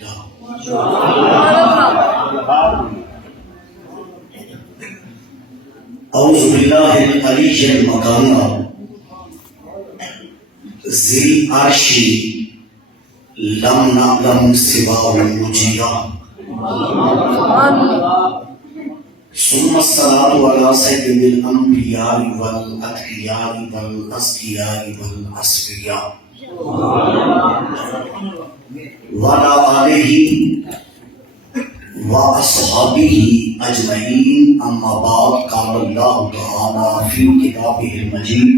دیتا. اعوذ باللہ العلی المکان ذی العرش لم نعلم سواه مجیرا. ثم الصلاة على سيد الأنبياء والأتقياء والأزكياء والأصفياء وعلى آله وأصحابه أجمعين. أما بعد، قال الله تعالى في كتابه المجيد: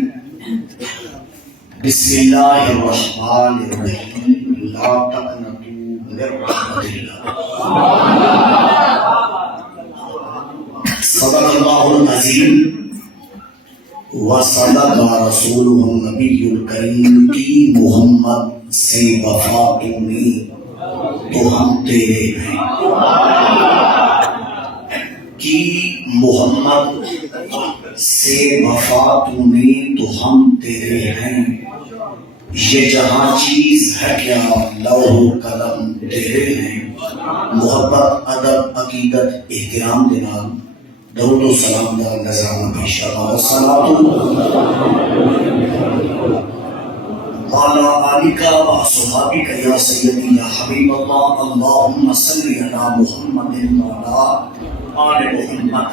بسم الله الرحمن الرحيم. لا تقنطوا من رحمة الله. صدق اللہ العظیم وصدق رسولہ النبی الکریم. کی محمد سے وفا تمہیں تو ہم تیرے ہیں. کی محمد سے وفا تمہیں تو ہم تیرے ہیں. یہ جہاں چیز ہے کیا لوح و قلم تیرے ہیں. محبت، ادب، عقیدت، احترام کے نام درود و سلام دا نظرانہ پیش کرنا. والصلاة وعلى آلك وأصحابك يا سيدي يا حبيب الله. اللهم صل على محمد وعلى آل محمد.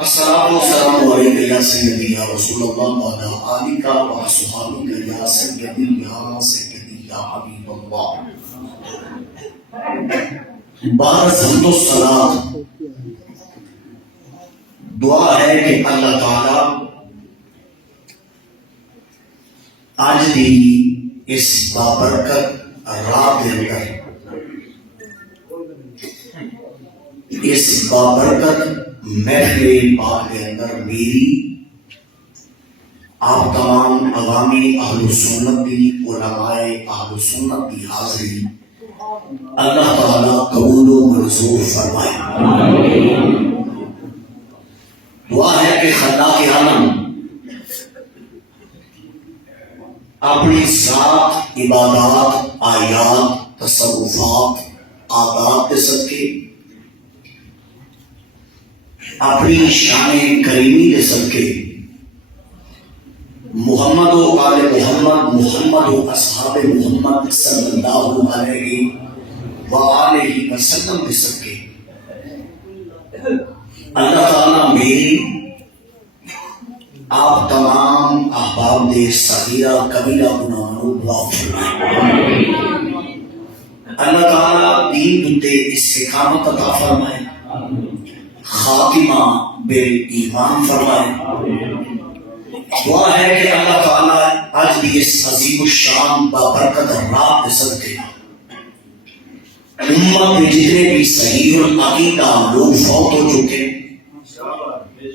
الصلاة والسلام عليك يا سيدي يا رسول الله وعلى آلك وأصحابك يا سيدي يا حبيب الله. بارز حمد و صلاۃ دعا ہے کہ اللہ تعالی آج بھی اس بابرکت رات کے اندر، اس بابرکت محفل پاک کے اندر میری، آپ تمام عوامی اہل سنت کی، علماء اہل سنت کی حاضری اللہ تعالیٰ قبول و منظور فرمائے. دعا ہے کہ خلاق عالم اپنی ذات، عبادات، آیات، تصرفات، عادات کے صدقے، اپنی شان کریمی کے صدقے محمد و آل محمد، محمد و اصحاب محمد صلی اللہ علیہ وآلہ وسلم کے صدقے اللہ تعالیٰ میری، آپ تمام احباب دے صغیرہ کبیرہ گناہوں معاف فرمائے. اللہ تعالیٰ دین تے استقامت عطا فرمائے، خاتمہ بالایمان فرمائے. دعا ہے کہ اللہ تعالیٰ آج بھی اس عظیم الشان بابرکت رات کے صدقے امت میں جتنے بھی صحیح العقیدہ لوگ فوت ہو چکے،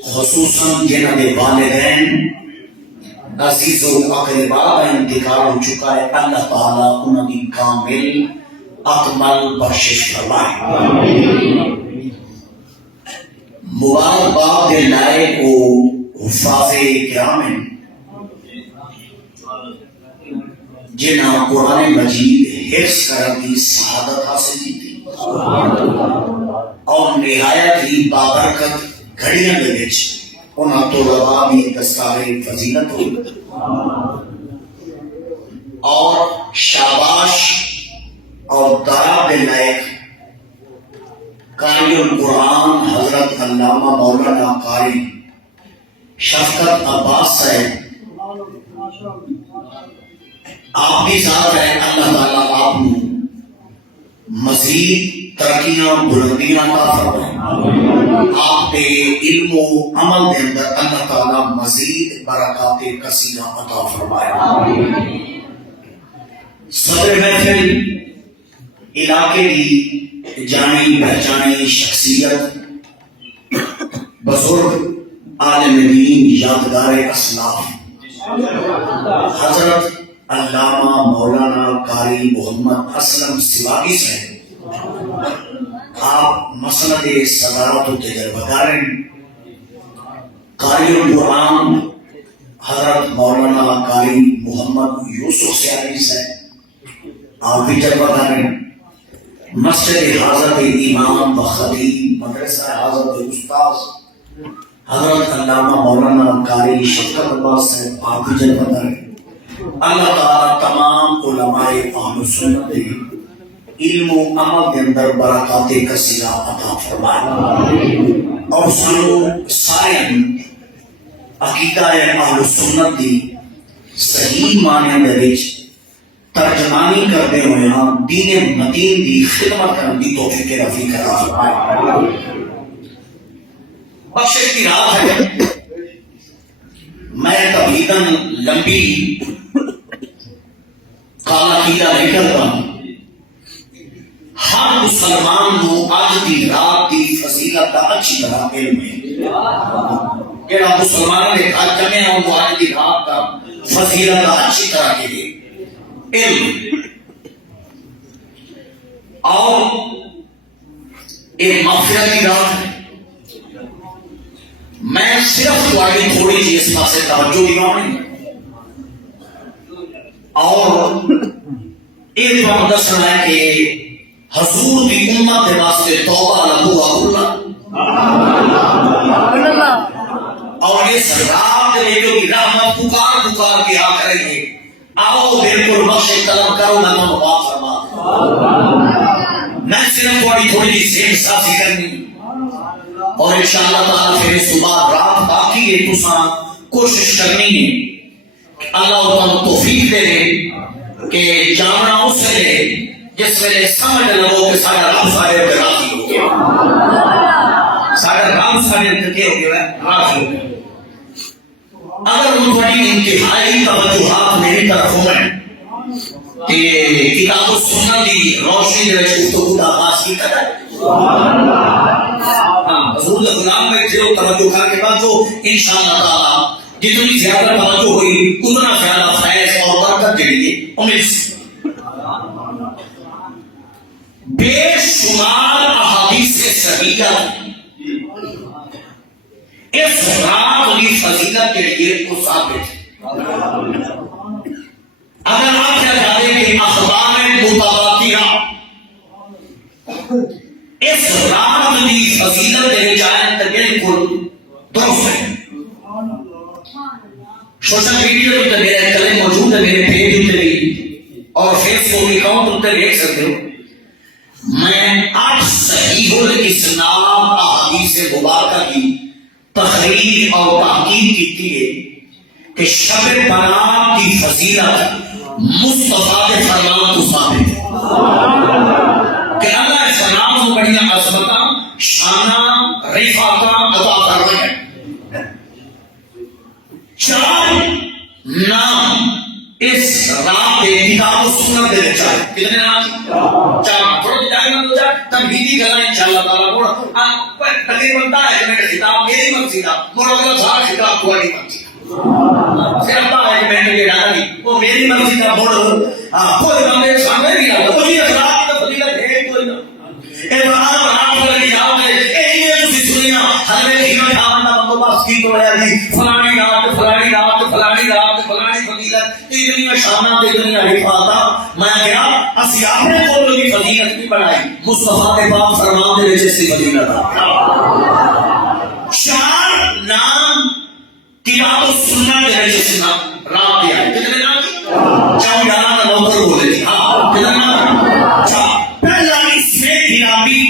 خصوصاً جنہاں کے والدین عزیز و اقربا کا انتقال ہو چکا ہے، اللہ تعالیٰ انہوں کی کامل اکمل بخشش فرمائے. مبارکباد کے لائق کو حفاظ کرام ہیں جنہاں قرآن مجید حفظ کرنے کی سعادت حاصل کی تھی اور نہایت ہی بابرکت گھڑیاں دے وچ انہاں تو روا بھی دستار فضیلت ہوئی. اور شاباش اور دعا کے لائق قاری القرآن حضرت علامہ مولانا قاری شفقت عباس صاحب، آپ بھی ذات ہے. اللہ تعالیٰ آپ مزید ترقیاں بلندیاں عطا فرمائے. آپ کے علم و عمل کے اندر اللہ تعالیٰ مزید برکات کثیرہ عطا فرمائے. صدر محفل علاقے کی جانی پہچانی شخصیت، بزرگ عالم دین، یادگار اسلاف حضرت علامہ مولانا قاری محمد اسلم سواگی صاحب، آپ مسند صدارت و تجربہ قاری القرآن حضرت مولانا قاری محمد یوسف سیالی صاحب، آپ بھی جب بتا رہے ہیں مسجد حضرت امام و خطیب مدرسہ حضرت استاذ حضرت علامہ مولانا قاری شفقت عباس صاحب آپ بھی جب بتا رہے ہیں اللہ تعالیٰ تمام علماء اہل سنت علم و عمل کے اندر برکات کثیرہ عطا فرمائے اور سانو سارے عقیدہ اہل سنت دی صحیح معنی دے وچ ترجمانی کرتے ہوئے دین متین دی خدمت کرنے دی توفیق رفیق عطا فرمائے۔ بخشش کی رات ہے، میں تبلیغاً لمبی کالا قیدہ نہیں کرتا ہوں۔ ہر مسلمان کو آج دی رات دی فضیلت کا اچھی طرح علم ہے۔ جڑا مسلمانوں نے آج جمع ہوں وہ آج دی رات کا فضیلت کا اچھی طرح کے لیے علم اور ایک مغفرت کی رات ہے۔ میں صرف تھوڑی سی اس پاس سے توجہ دلاؤں اور ایک بات دسنا ہے کہ حضور کی امت کے واسطے توبہ لبو اور اس رات میں جو رحمت پکار پکار کے آ کریں گے، آؤ بالکل بخش طلب کرو، میں تمہیں بات فرما میں صرف تھوڑی سی سیل سازی کرنی اور انشاءاللہ تعالیٰ پھر اس بعد رات باقی ہے تساں کوشش کرنی ہے اللہ تعالیٰ توفیق دے دے کہ جانا اس لے جس ویلے سمجھ لو کہ سارا رب سارے راضی ہو گیا، سارا رب سارے ہو گیا راضی ہو گیا۔ اگر تمہاری انتہائی توجہات میری طرف ہو گئے کہ کتاب و سنت کی روشنی میں گفتگو کا آغاز کی کرتا ہے، حضور غلام میں جو توجہ کر کے بعد جو انشاءاللہ تعالیٰ جتنی زیادہ توجہ ہوئی اتنا زیادہ فیض اور برکت کے لیے امید بے شمار احادیث صحیحہ اس رات کی فضیلت کے لیے کو ثابت ہے۔ اگر آپ کیا جاتے کہ اخبار متواترہ اس رات کی فضیلت کے جائیں تو بالکل درست ہے۔ سوشل میڈیا پر میرے کلے موجود ہے، میرے پیج پر بھی اور فیس بک اکاؤنٹ پر دیکھ سکتے ہو۔ میں 8 صحیح الاسناد احادیث مبارکہ کی تحریر اور تحقیق کی ہے کہ شب برات کی فضیلت مصطفیٰ کے فرمان کو ثابت ہے کہ اللہ اس فرمان کو بڑی عظمت شانہ رفعت عطا فرمائے۔ چار نام اس رات کے کتاب و سنت دے چاہے کتنے نام؟ چار تھوڑا جائے گا تو چاہے تمہیدی گلا انشاءاللہ تعالیٰ بوڑا تقریب بنتا ہے کہ میرے خطاب میری مرضی تھا بوڑا بوڑا سارا خطاب تھوڑی مرضی تھا پھر اب ہے کہ میں نے یہ ڈالا نہیں وہ میری مرضی تھا بوڑا کوئی بندے سامنے بھی آتا کوئی اخلاق کا فضیلت ہے کوئی نہ اے قرآن برات والی جاؤ گے اے یہ تسی سنینا ہر میں خدمت آمدہ بندوبست کی تو ہے جی فلانی رات فلانی رات فلانی رات فلانی فضیلت اتنی شانہ اتنی رفعت میں کیا اسی آپ نے کو بھی فضیلت کی بڑھائی مصطفیٰ کے پاک فرمان دے وچ سی فضیلت چار نام کتاب و سنت دے وچ اس نام رات دے آئے کتنے نام؟ چاہو جانا کا نوکر بولے تھی ہاں کتنے نام؟ چاہ پہلا اس میں کتابی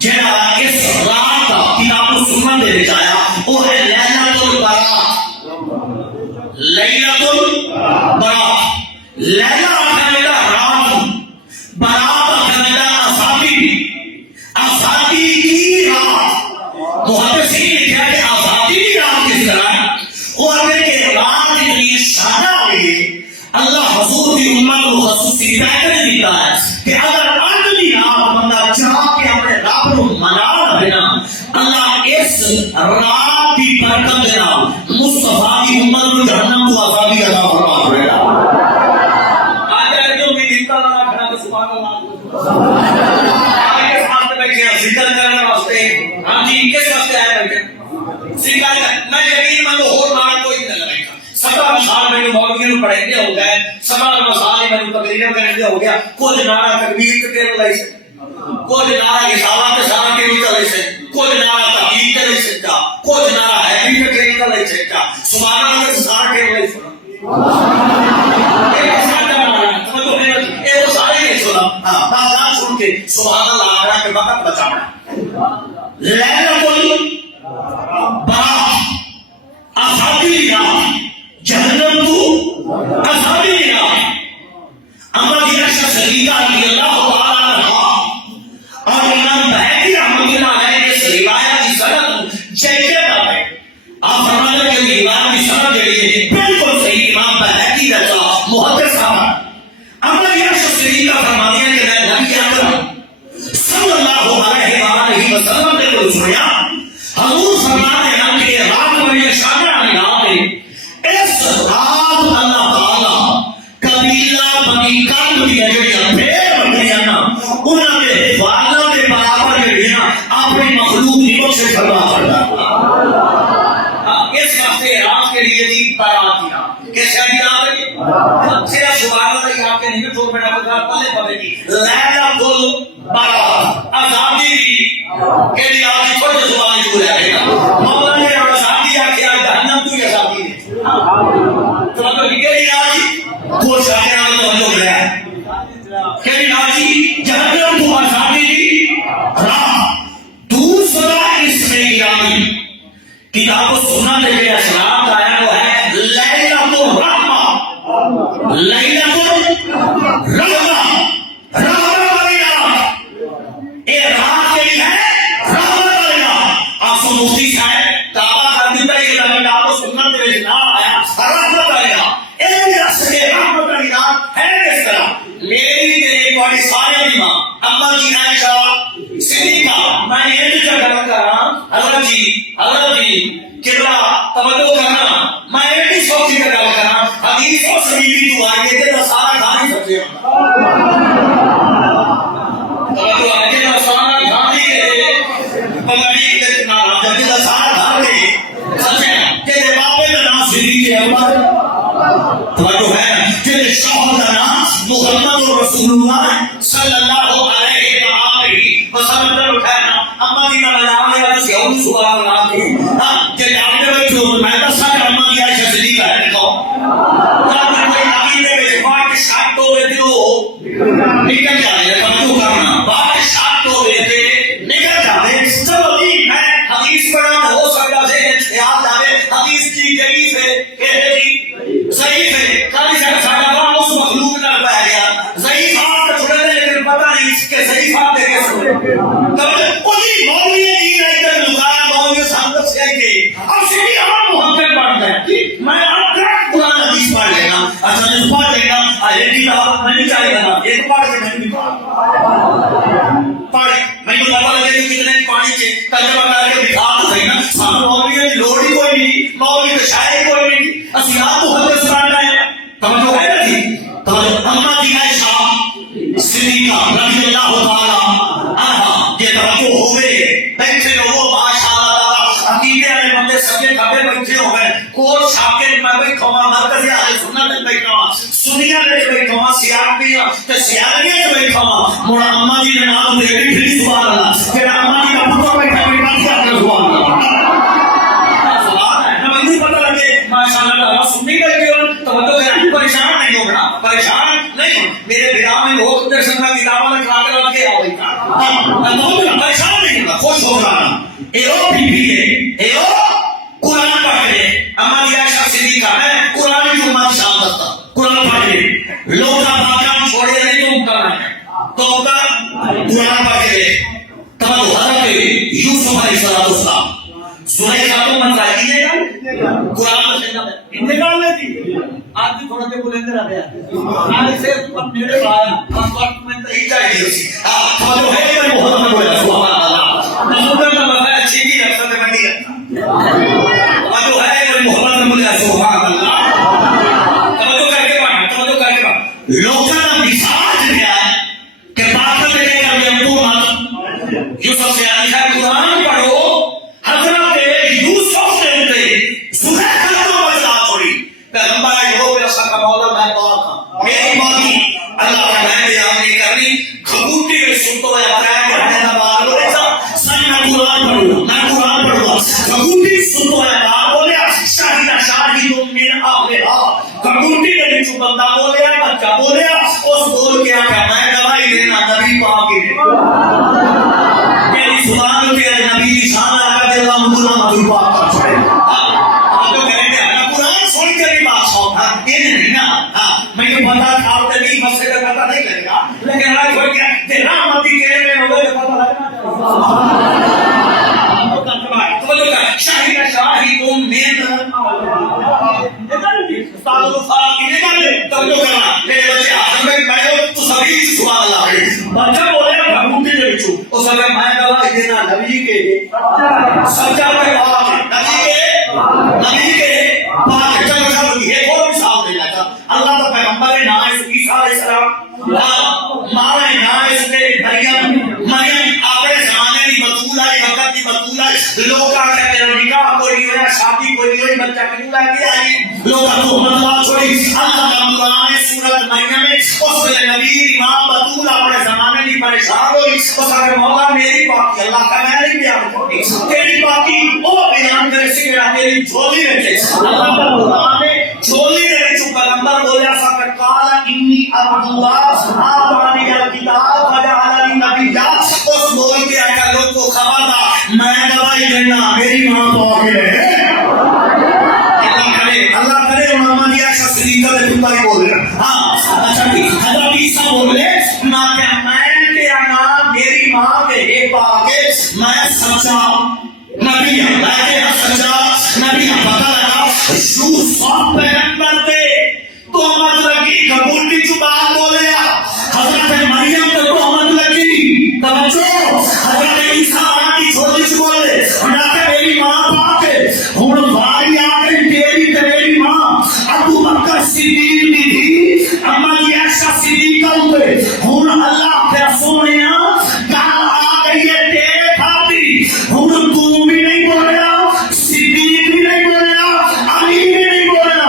جہاں اس رات کا کتاب و سنت دے وچ آیا وہ ہے لیلۃ البرات۔ لیلۃ البرات لیلہ آخر میرا رات برات آخر میرا آزادی کی رات۔ محدثین نے کہا کہ آزادی کی رات کس طرح ہے؟ وہ اپنے کے رات اتنی شانہ ہوئی اللہ حضور کی امت کو خصوصی پیکر دیتا ہے کہ اگر اندھی رات بندہ چاہ کے اپنے رب کو منا رہنا اللہ اس رات کی برکت دینا مصطفیٰ کی امت کو جہنم کو آزادی عطا فرما رہے گا۔ آج جو بھی دن کا لگا کھڑا کہ سبحان اللہ آگے اس واسطے بیٹھے ہیں ذکر کرنے واسطے ہاں جی کس واسطے آئے بیٹھے ذکر میں یقین مند اور مارا کوئی نہیں لگا سبا مسال میں مولویوں پڑھیں گے ہو گئے سبا مسال میں تقریر کرنے ہو گیا کچھ نارا تکبیر کے ٹیم لائی سے کچھ نارا رسالہ کے سارا ٹیم لائی سے کچھ نارا تحقیق کے لائی سکتا کچھ نارا حیبی کے ٹیم کا لائی سکتا سبحان اللہ کے سارا ٹیم لائی سکتا سبحان اللہ آگرہ کے وقت بچانا لیلۃ البراء اصحابی رات جہنم کو اصحابی رات اما کی عائشہ صدیقہ رضی اللہ تعالی عنہا اور امام بہقی رحمۃ اللہ علیہ کے روایت کی سند جیسے ہے آپ فرماتے ہیں کہ امام کی سند ہے بالکل صحیح امام بہقی رضا محدث صاحب اما کی عائشہ صدیقہ فرماتی ہیں کہ میں نبی اکرم صلی اللہ علیہ وسلم نے کو سنیا حضور فرماتے ہیں کہ رات میں شامل رات ہے اس رات اللہ تعالی قبیلہ بنی کعب کی جڑیاں بھیڑ بکریاں انہاں دے والوں کے برابر جڑیاں اپنی مخلوق دی بخشش فرما کرتا اس واسطے رات کے لیے دی برات دیا کہ شاید رات ہے صرف سبحان اللہ آپ کے نہیں چھوڑ بیٹا بتا پلے پلے کی لیلۃ البراء آزادی کے لیے آپ کی چھوٹی زبان جو ہے مولا نے آزادی کیا جہنم تو آزادی ہے تو مطلب یہ لیے آج کو شاہر اللہ جو ہے کہ آج جہنم تو آزادی دی راہ دوسرا اس میں گرامی کتاب و سنت کے اشراف آیا وہ ہے لیلۃ الرحمہ لیلۃ الرحمہ رحمت والی رات اے رات کے لیے ہے رحمت والی رات آپ کو مفتی صاحب دعویٰ کر دیتا ہے کہ کتاب و سنت کے نام آیا رحمت والی رات ایک رسے رحمت والی رات ہے کس طرح میری میری بڑی سارے بھی ماں اما کی عائشہ صدیقہ میں یہ بھی جگہ کر رہا حضرت جی کبرا توجہ کرنا میں یہ بھی سوچی کا گل کرنا حدیث اور صحیح تو آگے تے سارا کھانی سکتے ہو توجہ آگے تے سارا کھانی کے پگڑی تے نہ راجہ تے سارا کھانی سچے کہ بابے کا نام صحیح ہے توجہ ہے کہ شوہر کا نام محمد رسول اللہ صلی اللہ علیہ وسلم اٹھانا اما جی کا نام ہے سیون سبحان اللہ کی کہ آپ نے بیٹھو میں تو سارے اما کی عائشہ صدیقہ ہے تو کوئی نبی نے میرے پاک شاٹ تو دیو نکل جائے تو کرنا پاک شاٹ تو دے نکل جائے چلو جی میں حدیث پڑھا ہو سکتا ہے خیال جائے حدیث کی جگہ سے کہ جی صحیح ہے کالی سے سارا کام اس مخلوق نہ پا گیا ضعیف آپ چھوڑے دے لیکن پتہ نہیں کہ ضعیف آپ دے کے تو کوئی مولوی نہیں رہتا لگایا مولوی صاحب سے کہ اب سیدھی ہم محمد پڑھتے ہیں میں آپ کا قرآن حدیث پڑھ لینا اچھا جس پڑھ لینا آئے کی دعوت میں نہیں چاہیے نا ایک پڑھ کے میں نہیں پڑھ میں تو پتہ لگے کہ کتنے پانی سے ترجمہ کر کے دکھا تو صحیح نا سب مولوی کی لوڑ ہی کوئی نہیں مولوی کا شاعر کوئی نہیں اسی آپ محمد سنانا ہے توجہ ہے نا جی توجہ اما کی عائشہ صدیقہ رضی اللہ تعالی عنہا یہ توجہ ہوئے بیٹھے لوگوں ماشاءاللہ تعالی عقیدے والے بندے سبے کھبے بیٹھے ہوئے کوٹ چھاپ کے میں بیٹھا ہوں مرکز اہل سنت میں بیٹھا ہوں سنیاں میں بیٹھا ہوں سیاقیاں تے سیاقیاں میں بیٹھا ہوں مولا اما جی نے نام دے بھی سبحان اللہ کہ اما جی کا پتر بیٹھا بیٹھا کیا سبحان اللہ ماشاءاللہ سنی گئی تو پریشان نہیں ہوگا پریشان نہیں میرے بیرا میں بہت دیر سنگا کتابوں میں کھا کے لگے آ گئی تھا پریشان نہیں ہوگا خوش ہوگا ایو بی بی ہے ایو قرآن پڑھ لے اما دی عائشہ صدیقہ ہے قرآن کی امت شان دستا قرآن پڑھ لے لوگ باقام چھوڑے نہیں تو امکان ہے تو قرآن پڑھ لے تمام حضرت یوسف علیہ السلام سورہ کا تو منظر ہے قرآن میں انتقال میں تھی آج بھی تھوڑا دے بولیں دے رہا آج سے میرے آیا ہم وقت میں تہی چاہیے جو ہے کہ محمد میں بولے سبحان اللہ محمد کا مطلب اچھی کی رفت میں نہیں رکھتا جو ہے کہ محمد میں بولے سبحان اللہ توجہ کر کے پڑھا توجہ کر کے پڑھا لوگوں کا مثال دیا ہے کہ باقی میں کہا کہ تو مات یوسف سے آنی ہے قرآن پڑھو حضرت یوسف سے ہوتے سنہ کرنا بچا چھوڑی پیغمبر ہے وہ پیسا کا مولا میں پاک ہوں میری ماں اللہ کا میں بیان نہیں کرنی کھبوٹی میں سنتو ہے اپنے کرنے کا بات بولے سا سن میں قرآن پڑھوں کھبوٹی سنتو ہے بات بولے شاہدہ شاہدوں من اہلہا کھبوٹی میں جو بندہ بولے بچہ بولے اس بول کے آکا میں گواہی دینا نبی پاک کی میری زبان کے نبی کی شان آقا دے اللہ مدنہ مدنہ پاک کا چھوڑے آپ تو کہیں گے قرآن سن کے بھی بات سو تھا یہ نہیں نا میں یہ پتا تھا تبھی مسئلے کا پتا نہیں لگے گا لیکن آج ہو گیا کہ رحمتی کے میں ہو گئے پتا لگنا شاہد شاہدوں من استاد الفاق کی نگاہ توجہ کرنا میرے بچے ہاتھ میں کھڑے ہو تو سبھی سبحان اللہ ہے بچہ بولے گا بھگوٹی کے بچوں اس وقت میں گواہی دینا نبی کے سچا پہ پاک نبی کے پاک چلو چلو یہ اور مثال دینا چاہتا اللہ کا پیغمبر نائس عیسیٰ علیہ السلام مارا نائس نے مریم آپے زمانے کی بطول آئی وقت کی بطول آئی لوگا کہتے ہیں نکاح کوئی نہیں ہویا شادی کوئی نہیں ہوئی بچہ کیوں لگی آئی لوگا تو مطلب چھوڑی اللہ کا قرآن سورت مریم میں اس میں نبی امام بطول اپنے زمانے کی پریشان ہوئی اس اگر مولا میری پاکی اللہ کا میں نہیں بیان کرتی تیری پاکی وہ بیان کرے سی میرا تیری جھولی میں تھے اللہ کا قرآن جھولی میں جو پیغمبر بولیا سا قال انی عبد اللہ آتانی الکتاب وجعلنی نبیا اس بول کے آیا لوگ کو خبر تھا میں گواہی دینا میری ماں تو آگے ہے اللہ کرے محمد عائشہ صدیقہ نے تمہاری بول رہا ہاں اچھا حضرت عیسیٰ بول رہے ماں کہ میں کے انا میری ماں کے ایک باگے میں سچا نبی ہوں میں سچا نبی ہوں پتا لگا یوسف پیغمبر تھے تو محمد لگی کبوٹی جو بات بولے حضرت مریم تو محمد لگی توجہ حضرت عیسیٰ کی چھوٹی سی بولے حضرت میری ماں پاک ہے ہوں بھائی آگے تیری ماں ابو بکر صدیق بھی تھی اما عائشہ صدیقہ ہوئے ہوں اللہ کے سونے کہاں آ گئی ہے تیرے کھاتی ہوں تو بھی نہیں بولیا صدیق بھی نہیں بولیا علی بھی نہیں بولیا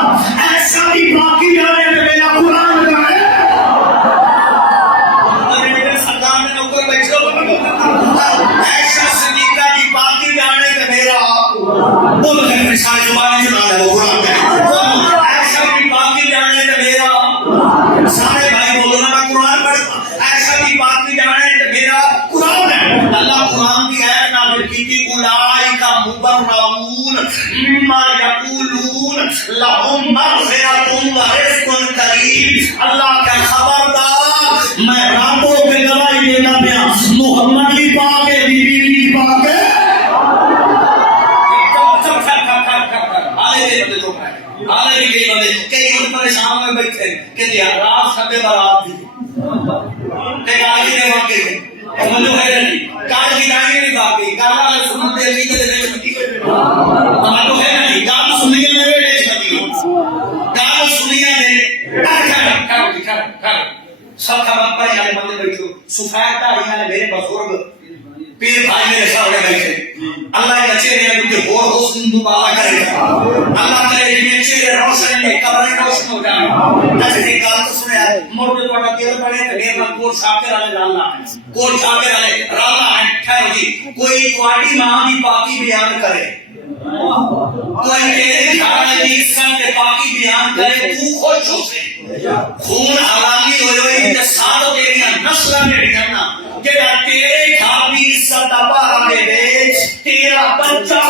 ایسا بھی باقی جانے میں میرا قرآن کا ہے میرے سردار میں نوکر بیٹھو ایسا صدیقہ کی باقی جانے میں میرا بول رہے سارے زبانی سنا ہے وہ قرآن میں ایسا بھی باقی جانے میں میرا سارے بھائی بولنا میں قرآن پڑھتا ایسا بھی باقی جانے میں میرا قرآن ہے اللہ قرآن کی آیت نازل کی تھی اولئک مبرؤون مما یقولون لهم مغفرۃ ورزق کریم اللہ کا خبردار میں راتوں کے گواہی دینا پیا محمد بھی پاک ہے بی بی بھی پاک ہے کئی ان پریشان میں بیٹھے کہ رات شب برات تھی کاغذی نے واقعی ہے جو ہے کاغذی گانے نہیں باقی کاغذ سنتے علی کے دل میں تو ہے نہیں گانا سننے میں دیش بتی گانا سنیا نے سب خبر پر یاد بندے بیٹھو سفید داڑھی والے میرے بزرگ پیر بھائی میرے سامنے بیٹھے اللہ کے چہرے میں اور حسن دوبارہ کرے گا اللہ کرے کہ چہرے روشن میں قبریں روشن ہو جائیں جیسے کال تو سنیا مرد کو اٹھا دیر پڑے تو میرا کوٹ شاکر والے ڈالنا ہے کوٹ شاکر والے رانا ہے ٹھہرو جی کوئی تواڈی ماں دی پاکی بیان کرے کوئی تیرے گھر دی عزت تے پاکی بیان کرے تو خوش ہو سے خون حرامی ہوئے تے ساتھ تیری نسل میں ڈھنا کہ تیرے گھر دی عزت پارا دے دے تیرا بچہ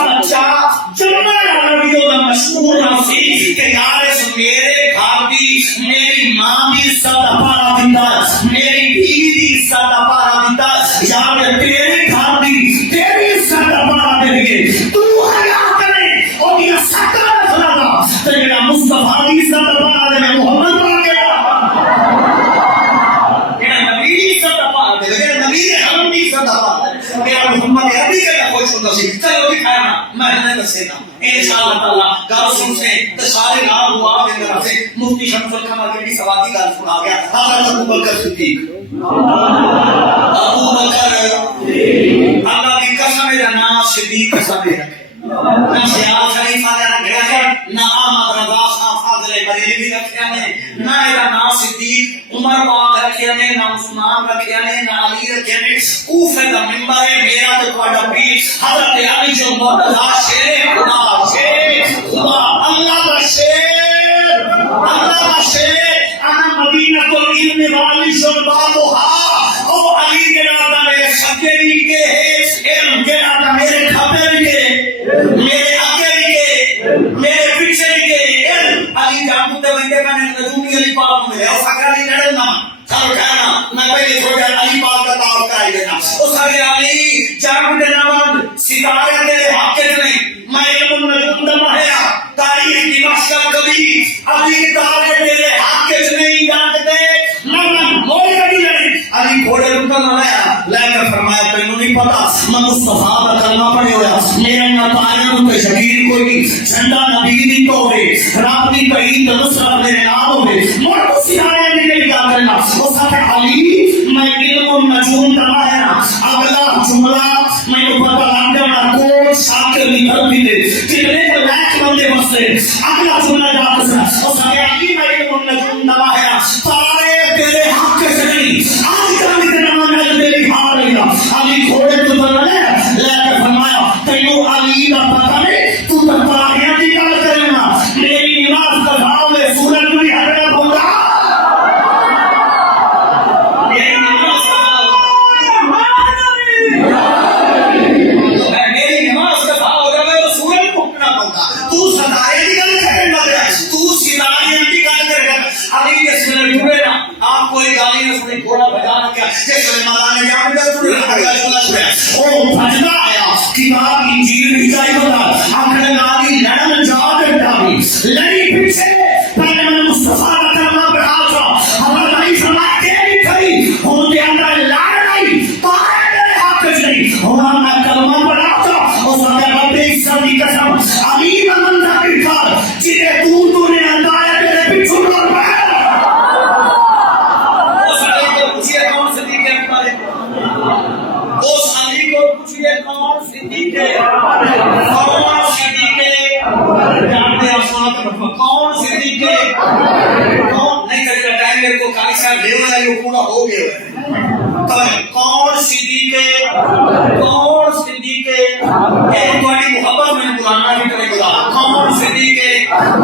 جمع نبیوں دا مشہور ناسی کہ یار اس میرے گھر دی میری ماں دی عزت پارا دیندا میری بیوی دی عزت پارا دیندا یار تیرے گھر دی تیری عزت پارا دے گے تو حیا کرے او دی عزت رکھنا تے میرا مصطفی دی عزت پارا دے محمد پاک میرا محمد عربی کا کوئی سننا سی چلو دکھایا میں نے دسے گا انشاءاللہ تعالی گل سن سے تے سارے نام دعا دے اندر سے مفتی شمس القمر کی سوادی گل سنا گیا حضرت ابو بکر صدیق ابو بکر اللہ کی قسم ہے نا صدیق قسم ہے نا سیاہ شریف آیا گیا نہ احمد رضا خان فاضل بریلوی رکھیا نے، نہ ایدا نام صدیق عمر پاک رکھیا نے، نہ عثمان رکھیا نے، نہ علی رکھیا نے. کوفے دا منبر ہے میرا تے تہاڈا پیر حضرت علی جو مرتضی شیر خدا، شیر خدا، اللہ کا شیر، اللہ کا شیر. انا مدینہ العلم والی شرباتها، او علی کے نام میرے سگے بھی کے علم کے نام میرے کھپے بھی کے، میرے آگے بھی کے، میرے پیچھے بھی کے. علم علی جان تے بندے کنے نجومی علی پاک ملے او فقر علی لڑنا چلو کہنا میں پہلے تھوڑا علی پاک کا تعارف کرائی دینا. او سارے علی جان دے نام ستارے تیرے حق نہیں، میں علم نجوم دا ماہر تاریخ کی مشکل کبھی علی تعالی تیرے حق نہیں جانتے. علی گھوڑے رکن آیا لے کر فرمایا تینوں نہیں پتا میں مصطفیٰ کا کلمہ پڑھے ہویا، میرے نہ پائروں تے شکیر کوئی نہیں، جھنڈا نبی دی تو ہوئے، رب دی بعید نصرت میرے نام ہوئے، مڑ تو سیانے نہیں کیا کرنا. وہ ساتھ علی میں علم النجوم کا ماہر اگلا جملہ میں نے پتا لگ جانا کون شاکر نہیں کرتی دے کتنے کو لائک بندے مسئلے. اگلا جملہ جاتا سنا وہ ساتھ علی میں علم النجوم کا ماہر تارے تیرے حق سے نہیں آج کل کے نام میں میری ہار رہی علی گھوڑے تو بننے لے کے فرمایا تینوں علی کا پتہ نہیں تو تاریاں کی گل کرنا میری نماز کا بھاؤ میں سورج بھی ہٹنا ہوگا. میری نماز کا بھاؤ ہو جائے تو سورج پھٹنا ہوگا. تو ستارے کی گل کرنا تو ستارے کی گل کرنا. علی کے سر ٹوٹے نا آپ کوئی گالی نہ سنی گھوڑا بجانا کیا جس میدان میں جا کے تو او بھجنا آیا کتاب انجیل لکھائی ہوتا آخر ناری لڑن جا ڈالی لڑی پیچھے پہلے میں مصطفیٰ کا کلمہ پڑھا تھا حضرت علی فرمایا تیری کھڑی ہوں دے اندر لڑ نہیں پائے میرے حق نہیں ہوں میں کلمہ پڑھا تھا اور ساتھ رب عزت کی قسم علی من ذکر کر جنہیں تو نے اندایا تیرے پیچھو لڑ پائے. اس علی کو پوچھئے کون صدیق ہے، کون صدیق ہے، جانتے ہیں کون صدیق ہے، کون نہیں کرے ٹائم میرے کو کالی صاحب دے رہا ہے وہ پورا ہو گیا. کون صدیق ہے، کون صدیق ہے، ایک تمہاری محبت میں پرانا بھی کرے گا. کون صدیق ہے؟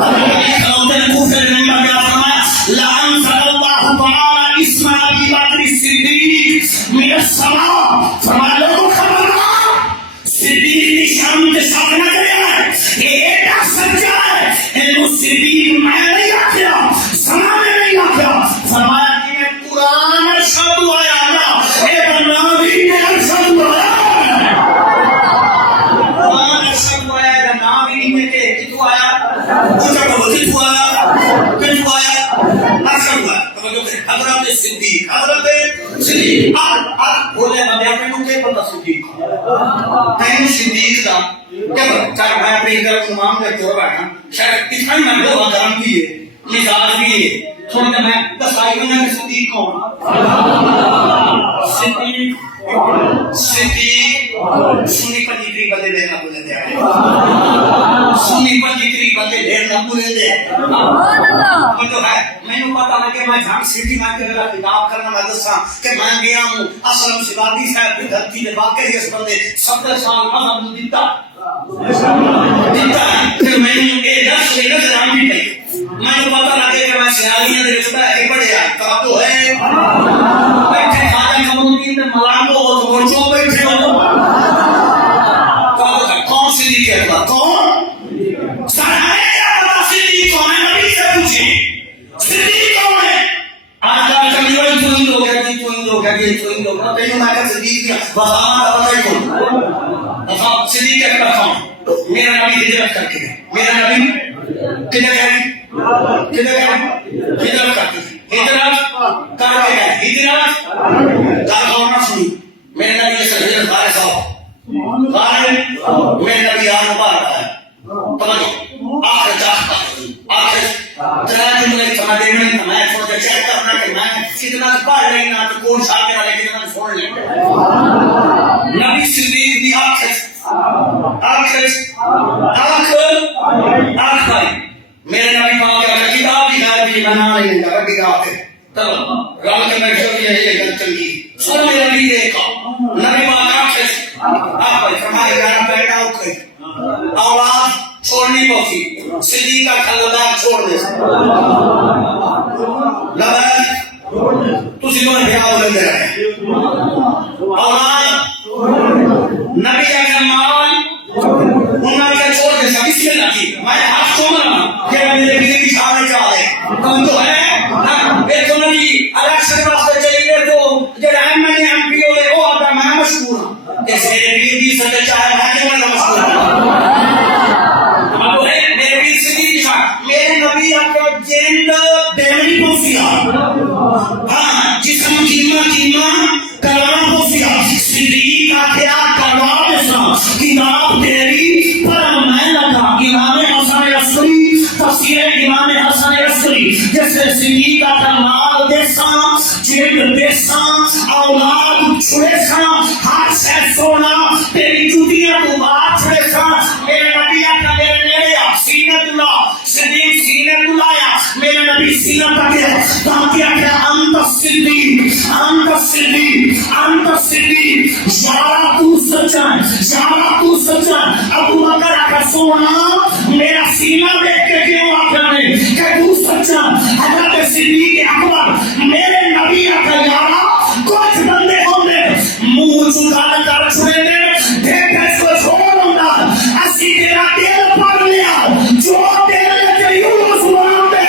علی کھلوتے نے کوفے میں کیا فرمایا لعن صلی اللہ تعالی اسم ابی بکر الصدیق من السماء. فرمایا لوگوں خبردار صدیق کی شان کے ساتھ نہ کرے یہ ایک سچا ہے ان کو صدیق میں نہیں آخیا سما میں نہیں آخیا. فرمایا کہ میں قرآن شد آیا نا اے نبی نے ارشد آیا قرآن شد آیا اے نبی نے کہ کتو آیا کچھ کو کتو آیا کتو آیا ارشد آیا. حضرت صدیق حضرت صدیق آپ بولے بندے اپنے کے پتہ صدیق تین صدیق دا کیا چاہے میں اپنے ادھر امام کا کیوں رہا شاید اس میں میں وہ آدم بھی ہے مزاج بھی ہے سنتے میں دسائی ہونا کہ صدیق کون صدیق صدیق سنی پنجی بندے لینا بولے دے سنی پنجی بندے لینا بولے دے جو ہے میں نے پتا لگے میں جھانک سٹی میں کے میرا کتاب کرنا میں دسا کہ میں گیا ہوں اسلم سبادی صاحب کی دھرتی نے واقعی اس بندے 70 سال مذہب دیتا پھر میں نے یہ دس لے کر جان بھی پئی میں نے پتا لگے کہ میں سیالیاں دے رشتہ ہے بڑے آئے کہا تو ہے بیٹھے خاجہ کمرودین نے ملانگو اور گوچوں بیٹھے ہو کہا کون صدیق ہے کون سرحائے کیا پتا صدیق کون ہے نبی سے پوچھے صدیق کون ہے آج کل کبھی وہی چوئیں لوگ ہے کہ چوئیں لوگ ہے کہ چوئیں لوگ ہے تیوں میں کہا صدیق کیا وزامہ کا پتہ ہی کون صدیق ہے کہ کون میرا نبی ہجرت کر کے میرا نبی کدھر ہے کدھر ہے ہجرت کر کے ہجرت کر کے ہے ہجرت کر ہونا سنی میرے نبی سے ہجرت بارے صاحب بارے میرے نبی آنے بار ہے توجہ آخر چاہتا آخر ترائے دن میں سمجھ دینے میں سوچا چیک کرنا کہ میں کتنا پڑھ رہی نا تو کون شاکر والے کتنا سن لیں نبی صدیق دی آخر آخر آخر آخ بھائی میرے نبی پاک کیا کتاب کی غیر بھی بنا رہی ہے ربی آتے تب رام کے میں جو یہ گل چنگی سن میرے نبی دیکھا نبی پاک آخر آخ بھائی فرمائے گانا بیٹا اکھے اولاد چھوڑنی پوچھی صدیقہ کھلدار چھوڑ دے لبائے تسی میں بھیاؤ لگ رہے اولاد نبی کا مال انہاں کا چھوڑ دے بسم اللہ کی میں ہاتھ چھوڑ رہا کہ میرے بیوی کی شادی چاہے کم تو ہے ایک تو نبی الیکشن واسطے چاہیے تو جب M L A M P او وہ آتا میں مشہور ہوں کہ میرے بیوی سچے چاہے میں کیوں نہ مشہور ہوں اب ہے میرے بیوی صدیق میرے نبی آپ کا جینڈر دیوی پوسیا ہاں جسم کیما کلام پوسیا صدیق آخیا کلام اسلام کتاب تیری پر میں لگا امام حسن عصری تفسیر امام حسن عصری جیسے صدیق کا مال دیساں جیب دیساں اولاد چھڑے ساں ہاتھ سے سونا تیری جوتیاں تو بات چھڑے ساں میرے نبی کا میرے نیڑے سینت اللہ صدیق سینت اللہ یا میرے نبی سینت آگے تاکہ آگے انت صدیق انت صدیق انت صدیق یارا تو سچن یارا تو سچن ابو بکر آگے سونا میرا سینہ دیکھ کے کیوں آگے میں کہ تو سچن حضرت صدیق اکبر میرے نبی آگے یارا کچھ بندے ہوندے منہ چکانا کر چھوڑے دے دیکھ ایسو چھوڑ ہوندہ اسی تیرا دل پڑھ لیا جو دل لگے یوں مسلمان دے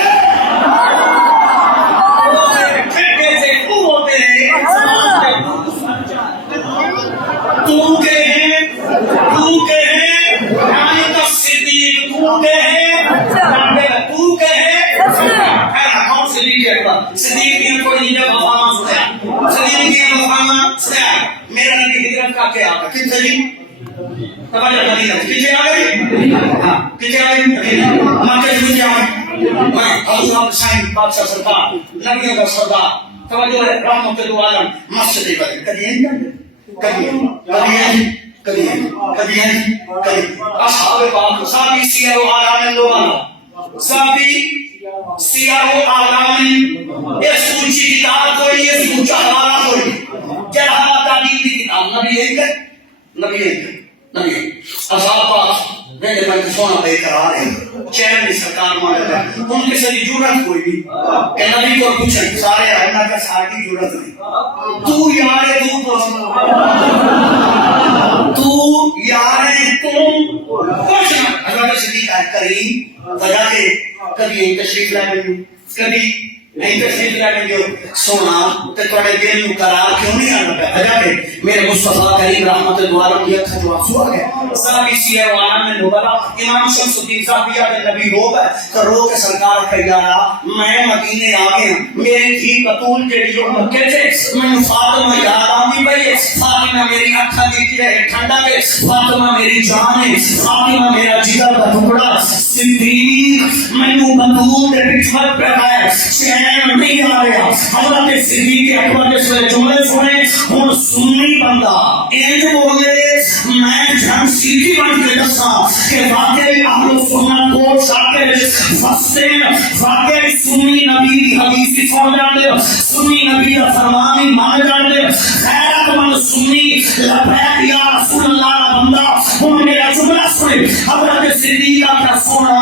تو کہ ہے آنت صدیق تو کہ ہے کون صدیق ہے اکبر صدیق نے کوئی نیجا بفاما سنیا صدیق نے بفاما سنیا میرا نبی ہجرت کا کیا آگا کن صدیق توجہ مدینہ کچھے آگئی کچھے آگئی مکہ جمجھے آگئی میں ابو عبد الشاہین بادشاہ سردار نبیوں کا سردار توجہ ہے رحمت اللہ عالم مسجد پر کدی اصحاب پاک صحابی سیاہ و آلام لوگانا صحابی سیاہ و آلام یہ سوچی کتاب کوئی یہ سوچا حوالا کوئی جرحا تعلیم کی کتاب نبی ایک ہے نبی ایک ہے نبی ایک اصحاب پاک میں نے بلکہ سونا بے قرار ہے چہر میں سرکار مانا ہے ان کے ساری جورت کوئی نہیں کہ نبی کو پوچھیں سارے آئینہ کا ساری جورت نہیں تو یارے تو یارے تم کچھ نہ حضرت صدیق ہے کریم وجہ کے کبھی ایک تشریف لائیں کبھی نہیں تشریف لائیں گے سونا تے تھوڑے دل میں قرار کیوں نہیں آنا پہ وجہ کے میرے مصطفیٰ کریم رحمت اللہ علیہ کی اکھا جو آنسو آ گئے صحابی سیاہ وانا میں نوبلا امام شمس الدین صاحبی آگے نبی رو گئے تو رو کے سرکار خیارا میں مدینے آگے میری تھی بطول جیڑی جو مکے تھے میں فاطمہ یاد آمی بھئی فاطمہ میری اکھا دیتی رہے ٹھنڈا کے فاطمہ میری جان ہے فاطمہ میرا جگر کا ٹکڑا صدیق میں نو بطول دے پچھوٹ پہ آئے چین نہیں آ رہا حضرت صدیق اکبر کے سورے جملے سنے ہون سنی بندہ ایک بولے میں جھن سیدھی بن کے دسا کہ واقعی اہل سنت کو شاکر فسین واقعی سنی نبی کی حدیثی سن جاندے سنی نبی کا فرمانی مان جاندے خیرت من سنی لبیک یا رسول اللہ بندہ ہون میرا جملہ سنے حضرت صدیق کا سونا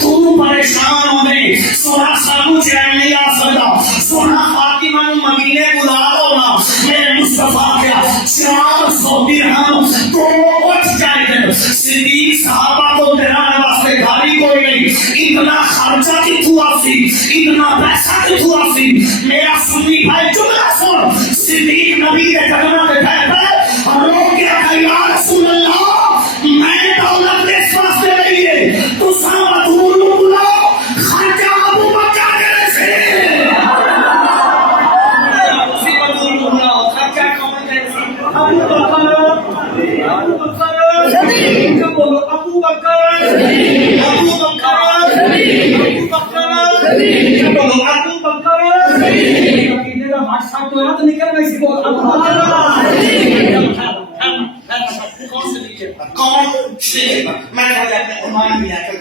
تو پریشان ہو گئے سونا سامو چین نہیں آ سکتا سونا فاطمہ مدینے بلا لو نا میرے مصطفیٰ کیا 400 درہم تو اٹھ جائے گا صدیق صحابہ کو دیرانے واسطے گھاری کوئی نہیں اتنا خرچہ کی تو آسی اتنا پیسہ کی تو آسی میرا سنی بھائی جملہ سن صدیق نبی کے جگہ کے پہلے اور لوگ کیا کہ یا رسول اللہ میں دولت اس واسطے نہیں ہے تو صحابہ دور بلاؤ خرچہ ابو بکر کرے سے اسی پر دور بلاؤ خرچہ کون کرے سے ابو بکر بولو ابو بکر ابو بکر ابو بکر بولو ابو بکر میرا بادشاہ تو یاد نکل نہیں سی بول ابو بکر کون سے میں نے اپنے ایمان میں آ کر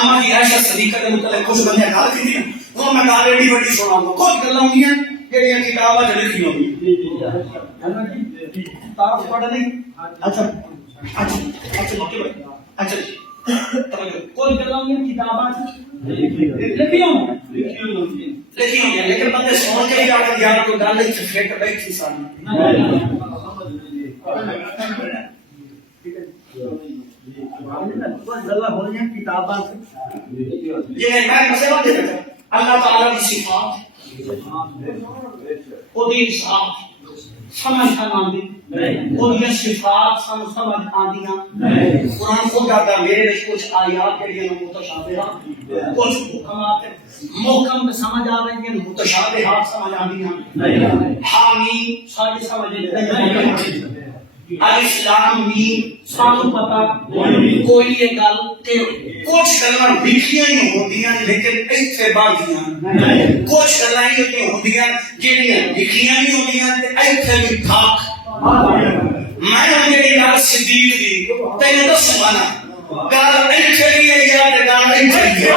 اما کی عائشہ صدیقہ کے متعلق کچھ بندے گل کی تھی وہ میں گل ایڈی بڑی سناؤں گا کچھ گلاں ہوندیاں جڑیاں کتاباں وچ لکھی ہوندیاں کتاب پڑھ نہیں اچھا اچھا کوئی گلاں ہوندیاں کتاباں لکھی ہوندیاں لیکن بندے سن کے جا کے یار کوئی گل وچ فٹ بیٹھی سن اللہ تعالی کی صفات اودی صفات سمجھ آندی اودی صفات سن سمجھ آندیاں قرآن خود کہتا ہے میرے کچھ آیات کے لیے متشابہات کچھ حکمات محکم سمجھ آ رہی ہیں متشابہات سمجھ آندیاں حامی ساری سمجھ نہیں الاسلام بھی سانو پتا کوئی یہ گل کہ کچھ گلاں لکھیاں ہی ہوندیاں لیکن ایتھے باندھیاں کچھ گلاں ہی ہوندیاں جڑیاں لکھیاں نہیں ہوندیاں تے ایتھے بھی ٹھاک میں میری گل صدیق دی تینوں دسواں نا گل ایتھے بھی ہے یا تے گل ایتھے بھی ہے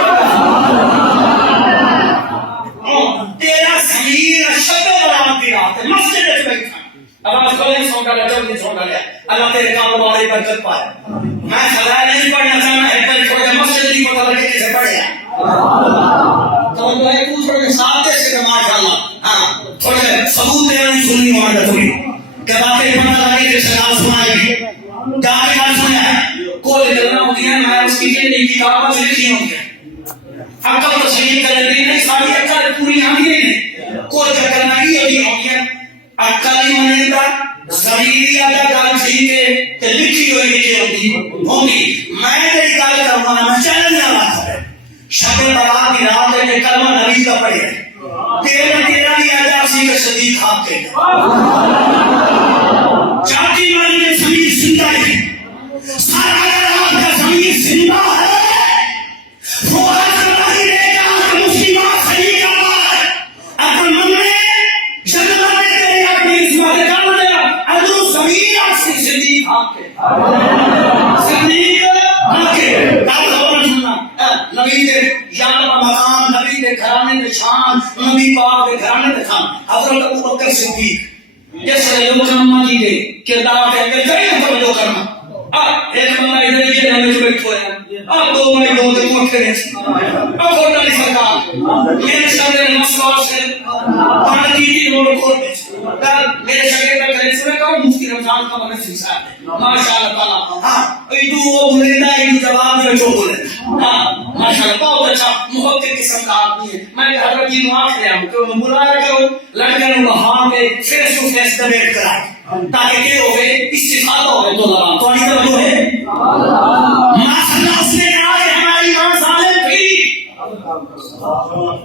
تیرا ضمیر شکل رات دی رات مسجد وچ بیٹھا آواز کھولیں سونڈا لے جلدی سونڈا لے اللہ تیرے کاروبار میں برکت پائے میں خدا نہیں پڑھنا چاہنا ہے پر تھوڑا مسجد نہیں پتہ لگے کسے پڑھیا تو ایک دوسرے کے ساتھ سے ماشاءاللہ ہاں تھوڑے ثبوت دینا سنی ہوا تھوڑی کہ باقی پتہ لگے کہ سلام سنائے گی کیا بات سنا ہے کوئی گلاں ہوتی ہیں میں اس کی کتابوں سے لکھی ہوتی ہے عقل تسلیم کر دی نہیں ساری عقل پوری آندی نہیں کوئی چکر نہیں ہوتی ہے اکلی منیتا ضمیری آدھا گل سی کے لکھی ہوئی لکھی ہوگی میں تیری گل کروں میں چیلنج والا ہے شب برات کی رات ہے کہ کلمہ نبی کا پڑھے تیرا بھی آجا سی کہ صدیق آپ کے چاہتی مالی میں زمین زندہ ہے سارا اگر آپ کا زمین زندہ ہے وہ آج نہیں رہے گا کہ مسلمان صحیح کرنا ہے اگر من میں صدیق آپ کے نبی دے یاد مقام نبی دے گھرانے دے شان نبی پاک دے گھرانے دے خان حضرت ابوبکر صدیق جس نے لوگ محمد دے کردار کے اندر کئی توجہ کرنا ایک بندہ ادھر یہ ہمیں بیٹھے ہوئے ہیں دو میں دو دے موت کرے فوٹا نہیں سرکار میرے شاگرد مسواس سے پانی کی روڈ کھول دے میرے شاگرد کا اس میں کہا مفتی رمضان کا مگر سلسلہ ہے ماشاءاللہ تعالی ہاں ایدو وہ مریدہ ایدو جواب میں جو بولے ہاں ماشاءاللہ بہت اچھا محبت قسم کا آدمی ہے میں حضرت جی معاف لیا ہوں کہ بلایا کہ لڑکے وہاں پہ فیس ٹو فیس ڈبیٹ کرائے تاکہ کیا ہوئے استفادہ ہوئے تو زبان تو آنی طرف جو ہے ماشاءاللہ اس نے آج ہماری امام صالح بھی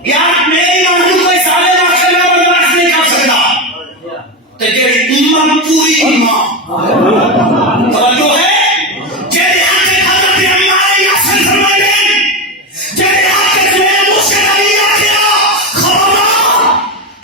یار میری امام کوئی صالح ماشاءاللہ برداشت نہیں کر سکتا تیری امت پوری امام توجہ ہے جیسے آنکھ حضرت ہماری اصل فرمائے جیسے آنکھ تمہیں مجھ سے نہیں آگیا خبرنا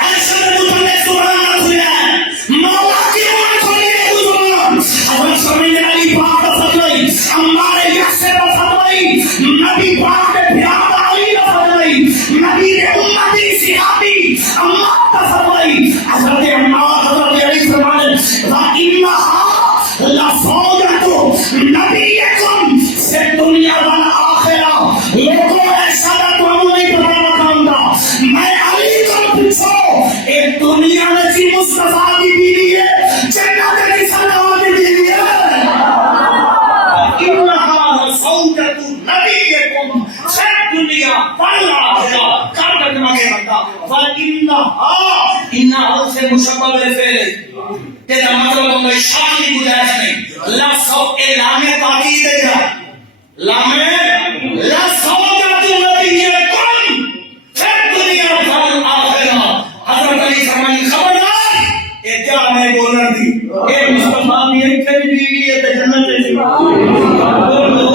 ایسے میں مطلع سبحان اللہ کھلے مولا کی امت کھلی ہے حضور حضرت سمجھنے علی پاک بفضلئی ہمارے یحسے بفضلئی نبی پاک پیاد علی بفضلئی نبی امتی صحابی امت بفضلئی حضرت امت حضرت علی فرمانے وَإِنَّهَا لَفَوْجَةُ نَبِيِّكُمْ سے دنیا والآخرہ لوگوں ایسا نہ تو ہم نہیں پتا بتاؤں گا میں علی کو پوچھو ایک دنیا میں کی مصطفیٰ کی بیوی ہے جنت کی سلام کی بیوی ہے وَإِنَّهَا لَفَوْجَةُ نَبِيِّكُمْ سے دنیا والآخرہ کار کرنا کے بندہ وَإِنَّهَا انہا سے مشبہ بالفعل تیرا مطلب ہمیں شان کی گزارش نہیں لفظ اعلان تاکید دے گا لفظ نبی کن پھر دنیا بھر آخرہ حضرت علی فرمائی خبردار اے کیا میں بولنا دی اے مصطفیٰ بھی ایک پھر بیوی ہے تے جنت ہے بول دو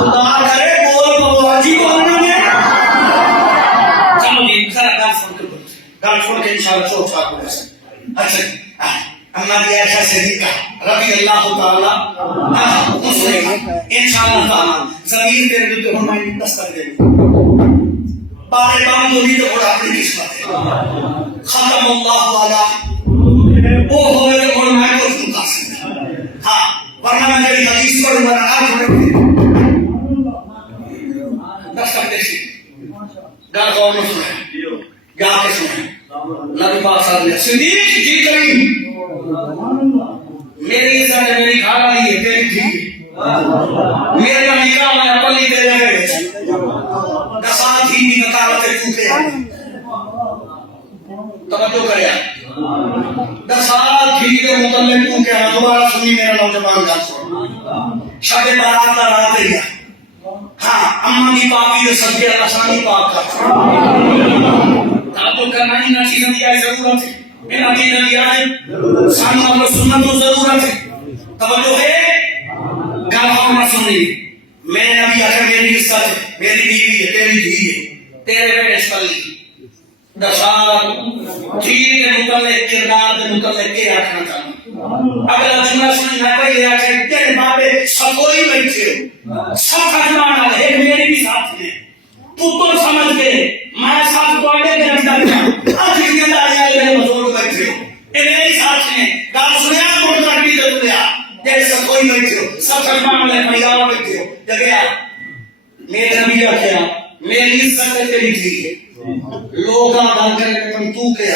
خدا کرے بول بواجی بولنا میں چلو جی ذرا گل سن کے گل چھوڑ کے انشاءاللہ چوک چاک ہو جائے اچھا ہماری عائشہ صدیقہ رضی اللہ تعالی عنہا سنے گا انشاءاللہ تعالی زمین پہ جو تو ہمیں دستک دے بارے بام دونی تو بڑا اپنی قسمت ہے ختم اللہ علی وہ ہوئے اور میں کو اس کا سکتا ہاں ورنہ میں جب حدیث پڑھوں گا آج ہوئے دستک دے سی گل قوم نے سنے جا کے سنے نبی پاک صاحب نے صدیق جی کریم میری عزت ہے میری گھر والی ہے تیری ٹھیک ہے میرا نکاح میں اپنی تیرے گئے دسات ہی نکالتے چوکے توجہ کریا دسات ہی کے متعلق چوکے ہیں دوبارہ سنی میرا نوجوان جان سن شب بارات کا رات ہے ہاں اماں کی پاکی جو صدقے اللہ شانی پاک کا تو کرنا ہی نہ چیزیں دیا ضرورت ہے میرا چیزیں دیا ہے سانو اللہ سنت تو ضرورت ہے توجہ ہے گل ہم نہ سنی میں نبی آخر میری عزت ہے میری بیوی ہے تیری دھی ہے تیرے پہ اسپلی دسال ٹھیک ہے متعلق کردار کے متعلق کے آخنا چاہوں اگلا جملہ سنی نہ پہلے آخر تیرے بابے سکوئی بیٹھے سب خدمان آلے ایک میری بھی ساتھ میں تو سمجھ کے میں ساتھ تو آگے کے رکھتا تھا آخر کے اندر آیا میرے مزور بیٹھے اے میری ساتھ میں گال سنیا کون کر بھی دے دیا جیسے کوئی بیٹھے ہو سب خدمان آلے پہیار بیٹھے ہو جگہ میرے نبی آخیا میری عزت ہے تیری تھی لوگاں گل کرے تم تو کیا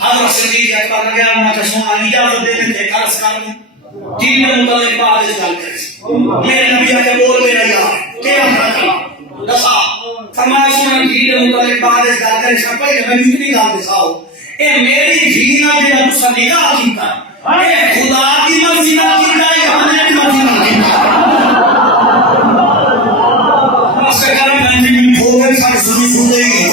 حضرت صدیق اکبر نے کہا میں کہ سونا اجازت دے دے قرض کر لوں دین میں متعلق بات اس گل کرے میرے نبی کے بول میرا یار کیا کرا دسا فرمایا سونا دین میں متعلق بات اس گل کرے سب پہلے میں اتنی گل دکھاؤ اے میری دین نہ جڑا تسا نگاہ کیتا اے خدا کی مرضی نہ کیتا ہے ہمیں کی مرضی نہ کیتا بس کرے میں ہو گئی سارے سنی سن لے گی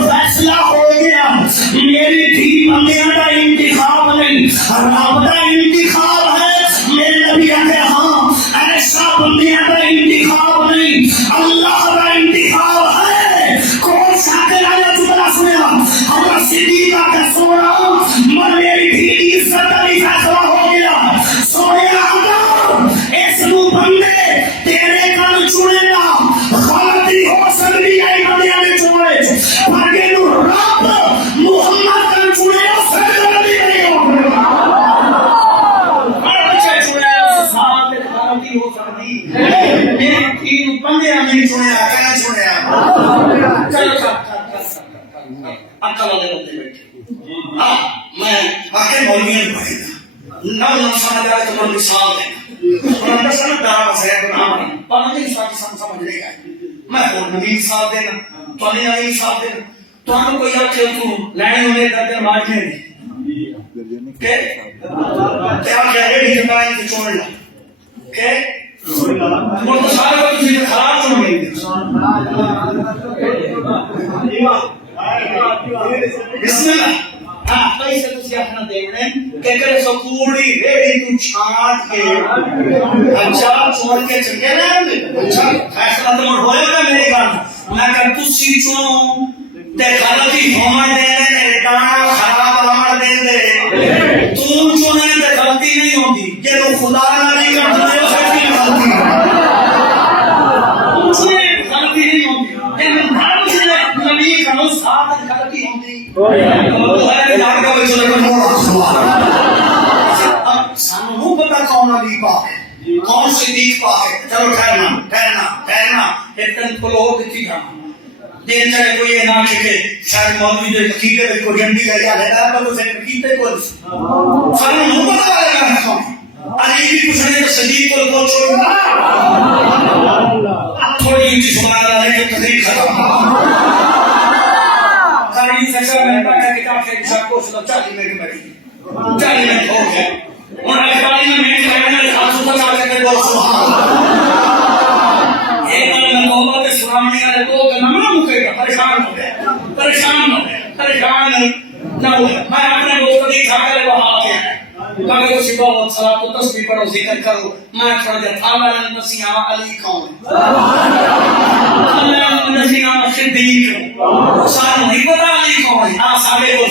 فیصلہ ہو گیا میری دھی بندیاں کا انتخاب نہیں رب کا انتخاب ہے میرے نبی کہتے ہاں ایسا بندیاں کا انتخاب نہیں اللہ کا انتخاب ہے کون سا آیا تو بلا سنیا ہمارا صدیقہ کا سونا میری دھی کی عزت کا فیصلہ ہو گیا سویا اس نو بندے تیرے کن چنے گا غلطی ہو سکتی ہے بندیاں نے چنے آگے نو رب محمد کن چنے گا سر غلطی نہیں ہوگا ہر بچے چنے گا ساتھ غلطی ہو سکتی میری دھی بندیاں نہیں چنے گا کہنا چنے گا چلو اکل والے بندے بیٹھے میں واقعی مولویاں پڑھے گا نہ سمجھ آئے تو مثال دینا اور اندر سمجھ دارا بس ہے تو نام نہیں پڑھنے کی سمجھ لے گا میں اور نبی مثال دینا تو انہیں نبی مثال دینا تو ہم کوئی آتے ہو تو لائن ہونے درجن مارجنے نہیں کہ کیا کہہ رہے ہیں کہ چھوڑ لا کہ اور تو سارے کو کسی خراب چھوڑ گئی بسم اللہ ہاں پیسے تسی اپنا دیکھ رہے ہیں کہ کرے سو کوڑی ریڑی تو چھانٹ کے اچھا چھوڑ کے چکے رہے اچھا فیصلہ تو ہوئے گا میری بات میں کہ تسی چونو تے غلطی ہومن دینے دانا خراب آمر دے دے تو چونے تے غلطی نہیں ہوتی یہ لوگ خدا نہ نہیں کرتے ہیں اسے کی غلطی چونے غلطی نہیں ہوتی لیکن ہر چیزیں نبی کا ساتھ غلطی ہوتی سانو پتا کون نبی پاک ہے کون صدیق پاک ہے چلو ٹھہرنا ایک دن کلو دیتی تھا دین چاہے کوئی یہ نہ کہ شاید مولوی جو عقیدے میں کوئی جنبی کا یا ہے تو اسے عقیدے کو سانو پتا والے کا کون علی بھی پوچھنے صدیق کو پہنچو تھوڑی اونچی سبحان اللہ ہے کہ تقریر ختم قاری سچا میں بیٹھا کتاب کے شاہ کو سب 40 منٹ بیٹھی 40 منٹ ہو گئے اور اخباری میں میں کہنا ہے آپ سبحان اللہ کے بول سبحان اللہ ایک بار میں محبت سنانے والے کو نہ مکے گا پریشان ہو گیا پریشان نہ ہو گیا میں اپنے دوست کی کھا کر وہاں گیا کہا کہ صبح و صلاۃ و تسبیح پڑھو ذکر کرو میں کھڑا دیا تھا والا مسیح علی کون اللہ مسیح صدیق سارا نہیں پتا علی کون ہے آپ سارے کو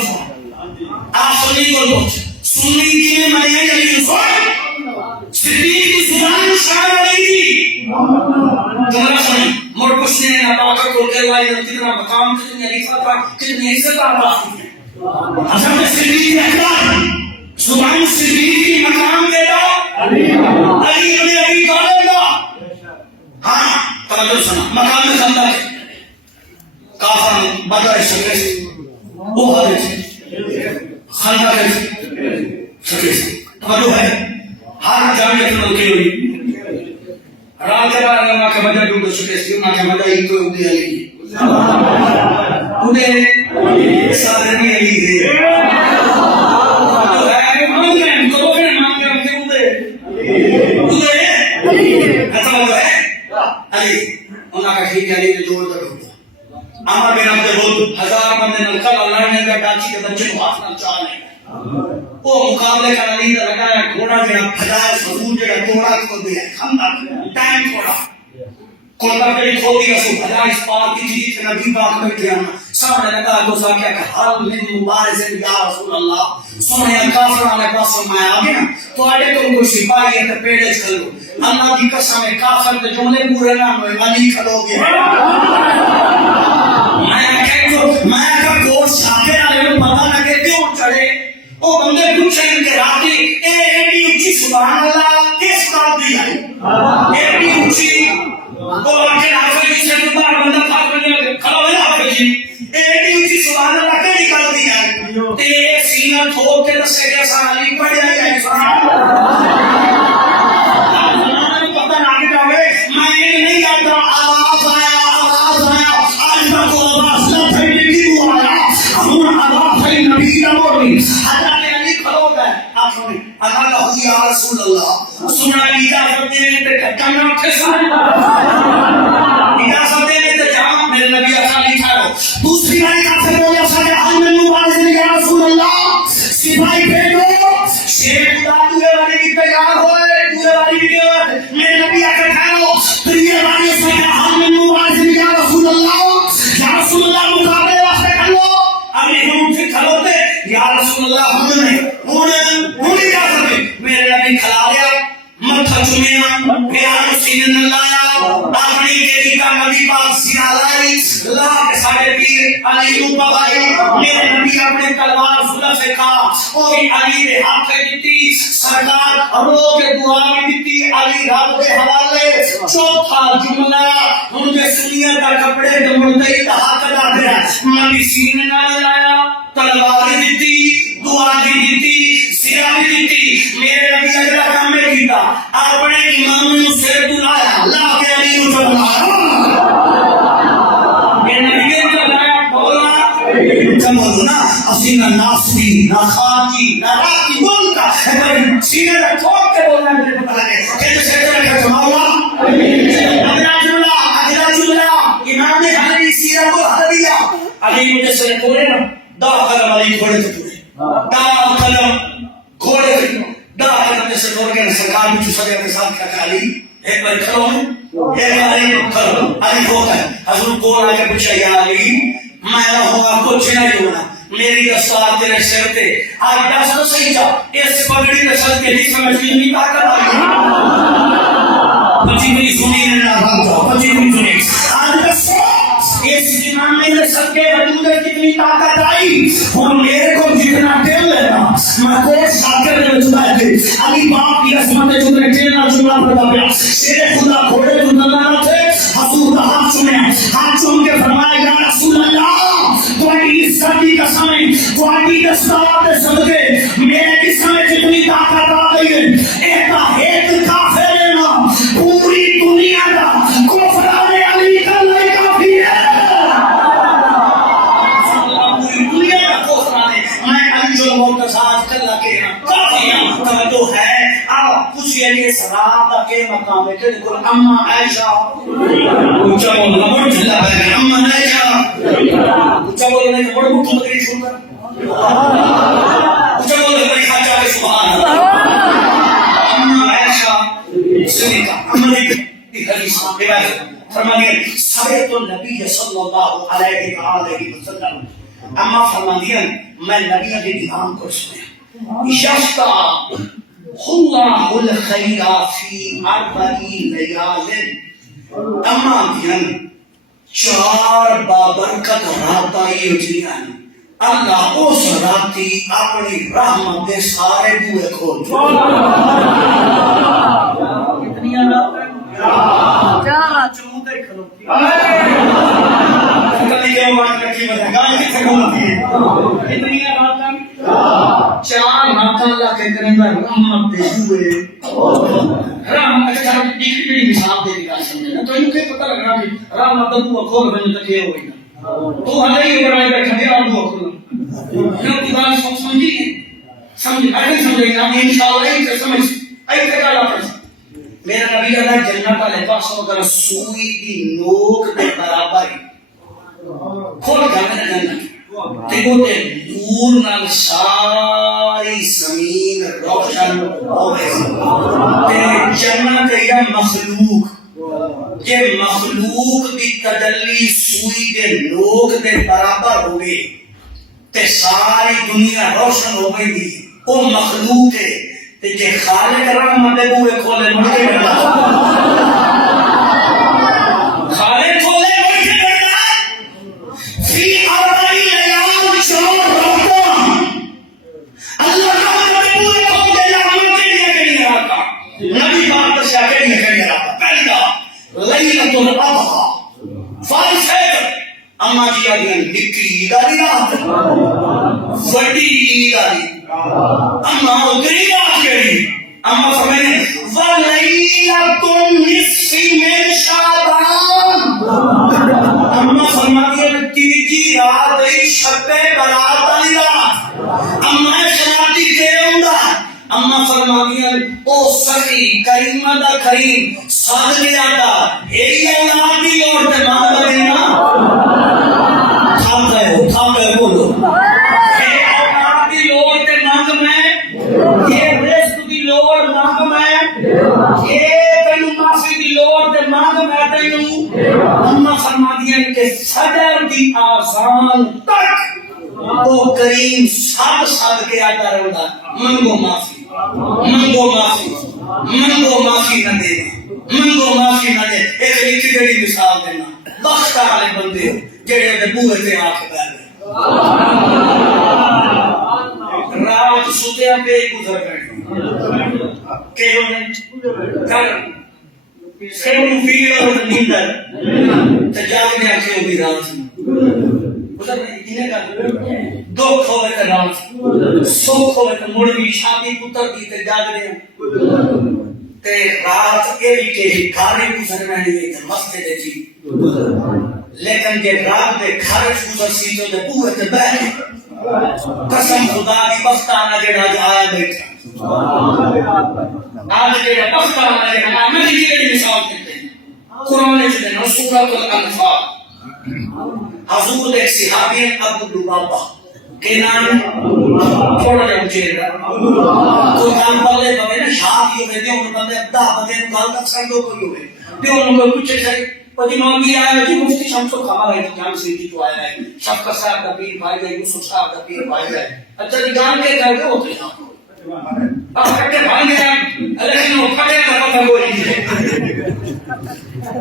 آپ سنی کو سنی کی میں میں علی کون صدیق کی زبان شاعر علی کی جملہ سنی مر کچھ نے نہ پاکر کو کے لائے کتنا مقام کتنی علیفہ تھا کتنی عزت آباد ہے حضرت صدیق نے اخلاق زبان صدیق کی مقام دے دو علی ابن ابی طالب ہاں توجہ سنا مقام میں خندق ہے کافر بدر شکست وہ حدیث خندق ہے شکست توجہ ہے ہر جامعہ میں ہوتی ہوئی رات بار اللہ کا مدد دوں شکست اللہ کا مدد ہی تو ابن علی ابن سارے علی ہے علی نے جوڑ کر دیا عمر بن عبد الود 1000 بندے نکل اللہ نے کہا ڈاچی کے بچے کو ہاتھ نہ چالے وہ مقابلے کا علی نے لگایا گھوڑا جڑا بھجایا سرور جڑا توڑا کو دیا خندق ٹائم تھوڑا کولا پہ کھودی اسو بھجا اس پار کی جی کہ نبی پاک بیٹھے ہیں سامنے لگا تو سا کیا کہ حل من مبارز یا رسول اللہ سنے کافر نے پاس میں آ گیا تو اڑے تو کوئی سپاہی ہے پیڑے کھلو اللہ کی قسم ہے کافر کے جملے پورے نہ ہوئے علی کھلو گے میں کا کوٹ شاکر علی کو پتہ نہ کہ کیوں چڑھے او بندے پوچھیں کہ راتی اے ایڈی اونچی سبحان اللہ کس بات دی ہے ایڈی اونچی وہ آگے حافظ جی سے دوبار بندہ خاص بندے کھڑا ہوئے حافظ جی ایڈی اونچی سبحان اللہ کیڑی گل دی ہے تے سینہ ٹھوک کے دسے گا سا علی پڑھیا ہے سبحان اللہ پتہ نہ کہ میں نہیں جانتا آواز آیا آج میں کو آواز نہ تھی کی ہوا ہم آواز ہے نبی کا بولی حضرت علی کھڑو گئے آپ سنیں اللہ کا یا رسول اللہ سنا اجازت دینے تے کٹا نہ اٹھے سارے اجازت دینے تے جہاں میرے نبی علی ٹھہرو دوسری باری کافر بولے سارے حال میں مبارز نے یا رسول اللہ سپاہی بھیجو شیر خدا دوے والے کی تیار ہوئے دوے والی بھی میرے نبی آکر ٹھہرو تیرے والے سارے حال میں مبارز نے یا رسول اللہ مقابلے واسطے کھلو ابھی ہم سے کھلو تھے یا رسول اللہ ہم نے انہیں کیا کرے میرے نبی کھلا لیا متھا چمیا پیار سینے نہ لایا اپنی بیٹی کا نبی پاک سینا لائی لا کے سارے پیر علی روپا بھائی میرے نبی اپنے تلوار خدا سے کہا کوئی علی نے ہاتھ میں دیتی سرکار رو کے دعا میں دیتی علی رات کے حوالے چوتھا جملہ ان کے سنیہ کا کپڑے جو مردئی کا ہاتھ ادا دیا نبی سینے نہ لایا تلوار دیتی دعا دیتی سیرا دیتی میرے نبی اگلا کام میں کیتا اپنے امام نے سے بلایا لا کے علی کو چلایا میرے نبی نے بلایا بولا جمع نا اسینا ناسبی نہ خاکی نہ راکی بولتا ہے سینے میں ٹھوک کے بولنا میرے پتہ لگے کہ جو سیدہ کا جماعہ اگلا جملہ امام نے حضرت سیرہ کو حضریا علی مجھے سے کھولے نا دا قلم علی کھولے تھے دا قلم کھولے تھے دا قلم جیسے لوگ گئے سرکار بھی چوسا گیا کے ساتھ کہا علی ایک بار کھلو ہے ایک بار کھلو علی ہوتا ہے حضور کون آگے پوچھا یا علی میں ہوں آپ کو چھنا ہی ہونا میری دستار تیرے سر تے آج دس تو صحیح جا اس پگڑی کے سر کے بھی سمجھ نہیں طاقت آئی بچی بھی سنی نہ رہا بچی بھی سنی آج دس اس امام نے سب کے وجود میں کتنی طاقت آئی اور میرے کو جتنا دل لینا میں کو شاکر نے جدا ہے علی باپ کی عظمت جو نے ٹینا جملہ پڑا پیا شیر خدا گھوڑے جو نہ تھے حضور کا ہاتھ سنے ہاتھ چوم کے فرمایا یا رسول اللہ تمہاری عزت کی قسم تمہاری دستار کے صدقے میرے جسم میں جتنی طاقت آ گئی ہے ایک کافر پوچھے کہ سراب دا کے مقام ہے کہ کل اما عائشہ اونچا بولنا بڑھ جھلا ہے اما عائشہ اونچا بولنا ہے بڑھ بڑھ تقریر شروع کر اونچا بولنا ہے خاجہ کے سبحان اللہ اما عائشہ سنی کا اما نے حدیث روایت فرمایا سمعت النبی صلی اللہ علیہ وآلہ وسلم اما فرمایا میں نبی کے امام کو سنیا یشتا اللہ الخیر فی اربعی لیال اما دین چار بابرکت راتائی اجلیاں اللہ اس راتی اپنی رحمت دے سارے بوئے کھول کتنی راتاں کیا چموتے کھلوتی کبھی کیا بات کرتی ہے گانے سے کھلوتی ہے کتنی راتاں چار ہاتھ اللہ کے کریں گا رحمت دے ہوئے رحمت اچھا ڈگری مثال دے گا سمجھنا تو ان کے پتہ لگ رہا ہے رحمت دبو کھول بنے تک یہ ہوئی تو ہمیں یہ بنائے بیٹھا گیا آپ کو کھول کی بات سمجھی سمجھ ایسے سمجھے گا انشاءاللہ ایسے سمجھ ایسے کالا پڑھ میرا نبی اللہ جنت والے پاس اگر سوئی دی نوک دے برابر کھول جانے جنت دیکھو تے نور نال ساری زمین روشن ہوئے تے جنت یا مخلوق یہ مخلوق دی تجلی سوئی دے نوک دے برابر ہوئے تے ساری دنیا روشن ہو گئی دی وہ مخلوق ہے تے جے خالق رحمت دے بوئے کھولے مڑے بڑا خالق کھولے مڑے بڑا فی اربعی لیال چار راتاں اللہ رحمت دے بوئے کھولے رحمت کے لیے کہیں رہتا نبی بات دشا کے لیے کہیں رہتا پہلا لیلۃ الاضحیٰ فالفجر اما جی آدھیں نکلی عید آدھی رات وڈی عید آدھی اما ادری رات کہی اما فرمائے وَلَيْلَةٌ نِصْفِ مِنْ شَعْبَانَ اما فرماتی ہے تیجی رات شب برات والی رات اما شراتی دے ہوندا اما فرماتی ہے او سخی کریم دا کریم ساتھ لیا دا اے اللہ دی اور تے مانگا دینا تھام گئے بولو اے اللہ دی اور تے مانگ میں یہ رزق دی لوڑ مانگ میں یہ تینو معافی دی لوڑ تے مانگ میں تینو اما فرماتی ہے کہ صدر دی آزان تک وہ کریم ساتھ کے آتا رہا منگو معافی منگو معافی منگو معافی نہ دے منگو معافی نہ دے ایک لکھی جڑی مثال دینا بخت والے بندے جڑے دے بوئے تے آ کے بیٹھ رات سوتیا پہ گزر گئے کہ انہیں کر سیم فیر اور نیندر تجاگ نے آنکھیں ہوئی رات گزر گئے دکھ ہوئے تے رات سکھ ہوئے تے مڑوی شادی پتر کی تے جاگ رہے تے رات اے بھی کہ گھر گزر رہے تے مسجد جی لیکن جے رات دے گھر گزر سی تو دے بوئے تے بیٹھ قسم خدا دی بختانہ جڑا آیا بیٹھا آج جڑا بختانہ جڑا آیا میں جڑی مثال دیتے ہیں قرآن جڑے نا سورۃ الانفال حضور ایک صحابی ابو لبابہ کے نام تھوڑا جا اچھے رہا کوئی کام پالے بگے نا شاہد ہی ہوئے دے انہوں بندے دا بندے گال تک سنگو کوئی ہوئے دے انہوں کو پوچھے سارے پتی مانگی آیا جی مفتی شمس و کھما ہے جان سیدھی تو آیا ہے شفقت صاحب کا پیر بھائی ہے یوسف صاحب کا پیر بھائی ہے اچھا جی جان کے کر کے ہوتے ہیں اب کھٹے بھائی ہیں لیکن وہ کھٹے کا پتہ کوئی نہیں ہے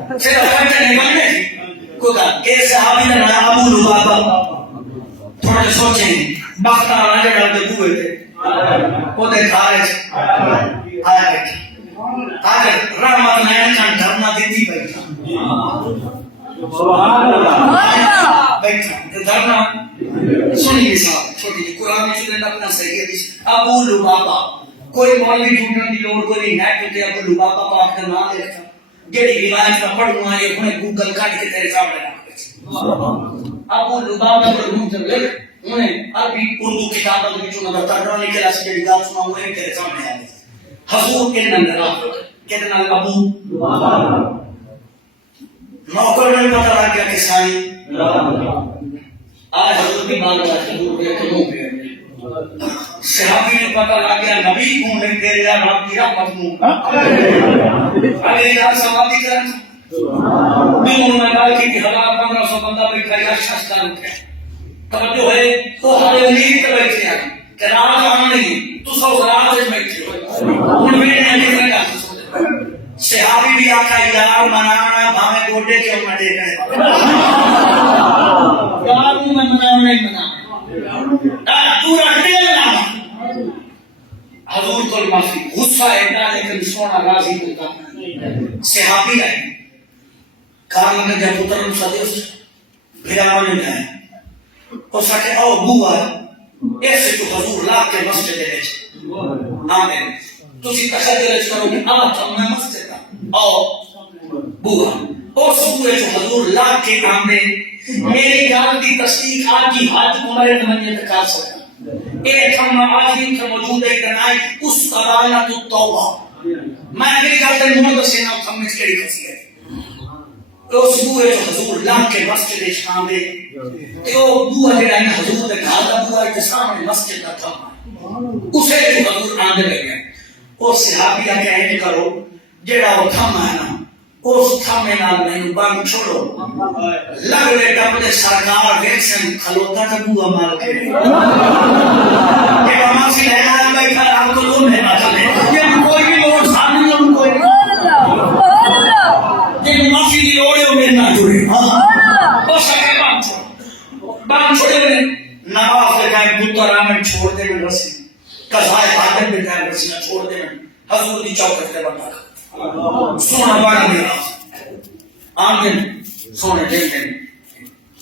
پھر کھٹے نہیں بننے خدا ایک صحابی نے نام ابو لبابہ تھوڑے سوچیں بختہ آنا جڑا دے بوئے تھے وہ دے کھارے آیا بیٹھا آگے رحمت نین کان دھرنا دیتی بیٹھا بیٹھا دھرنا سنی مثال چھوٹی جی قرآن میں سنیں اپنا صحیح حدیث ابو لبابہ کوئی مولوی ڈھونڈنے کی لوڑ کوئی نیٹ پہ ابو لبابہ پاک کا نام لکھا جڑی روایت کا پڑھوں آئے انہیں گوگل کاٹ کے تیرے سامنے رکھ ابو لبابہ کو ڈھونڈ لکھ انہیں عربی اردو کتابوں کے وچوں نظر ترجمہ نکلا سی جڑی گل سناؤں وہ تیرے سامنے آ گئی حضور کے نندرا کتنا ابو نوکر نے پتہ لگ گیا کہ سائی آج حضور کی بات حضور کے قدموں پہ صحابی نے پتہ لگ گیا نبی کون ہے تیرے یا رب کی رحمت ہوں اگر یہاں سوادی کرن میں انہوں نے کہا کہ 1500 بندہ بیٹھا یا شخص اٹھے توجہ ہے تو ہمارے امید کے بیٹھے ہیں کہ ناراض آنا نہیں تو سب راز سے بیٹھے ہو ان میں نہیں لگا صحابی بھی آقا یار منانا بھامے گوٹے کے ہم دے گئے یار میں منانا نہیں منانا تو رکھتے ہیں حضور کو معافی غصہ ہے لیکن سونا راضی ہوتا صحابی آئے کارل نے جب پتر صدیق بھیرانے میں آئے اور سکے او بوا ایسے تو حضور لاکھ کے مسجد ہے آمین تسی تخیل کرو کہ آج ہم نے مسجد کا او بوا اور سبوے جو حضور لاکھ کے آمین میری جان کی تصدیق آج کی حج عمر تمنی تکا سکتا ایک ہم آج بھی کا موجود ہے کہ آئی اس قرآنت التوبہ میں میری جانتے ہیں محمد سے نام ہم نے اس کے لئے کسی ہے تو سبوے جو حضور لاکھ کے مسجد شام ہے تو بوا جو ہے حضور نے کہا تھا بوا کے سامنے مسجد کا تھا اسے جو حضور آنے لگے اور صحابیہ کہنے کرو جیڑا وہ تھم ہے نا اس تھمے نال نہیں بان چھوڑو لگ لے ٹپنے سرکار ویکسن کھلوتا کا بوا مال کے کہ وہاں سے لہنا بیٹھا آپ کو لون ہے بات ہے یہ کوئی بھی لوڑ سامنے ہم کوئی یہ معافی دی لوڑے ہو میں نہ جڑے وہ سکے بان چھوڑے میں نواف لگائے بطر آمن چھوڑ دے میں رسی قضائے حاکم بتائے رسی نہ چھوڑ دے میں حضور دی چوکت کے بندہ سونا بڑا میرا آمین سونے دل میں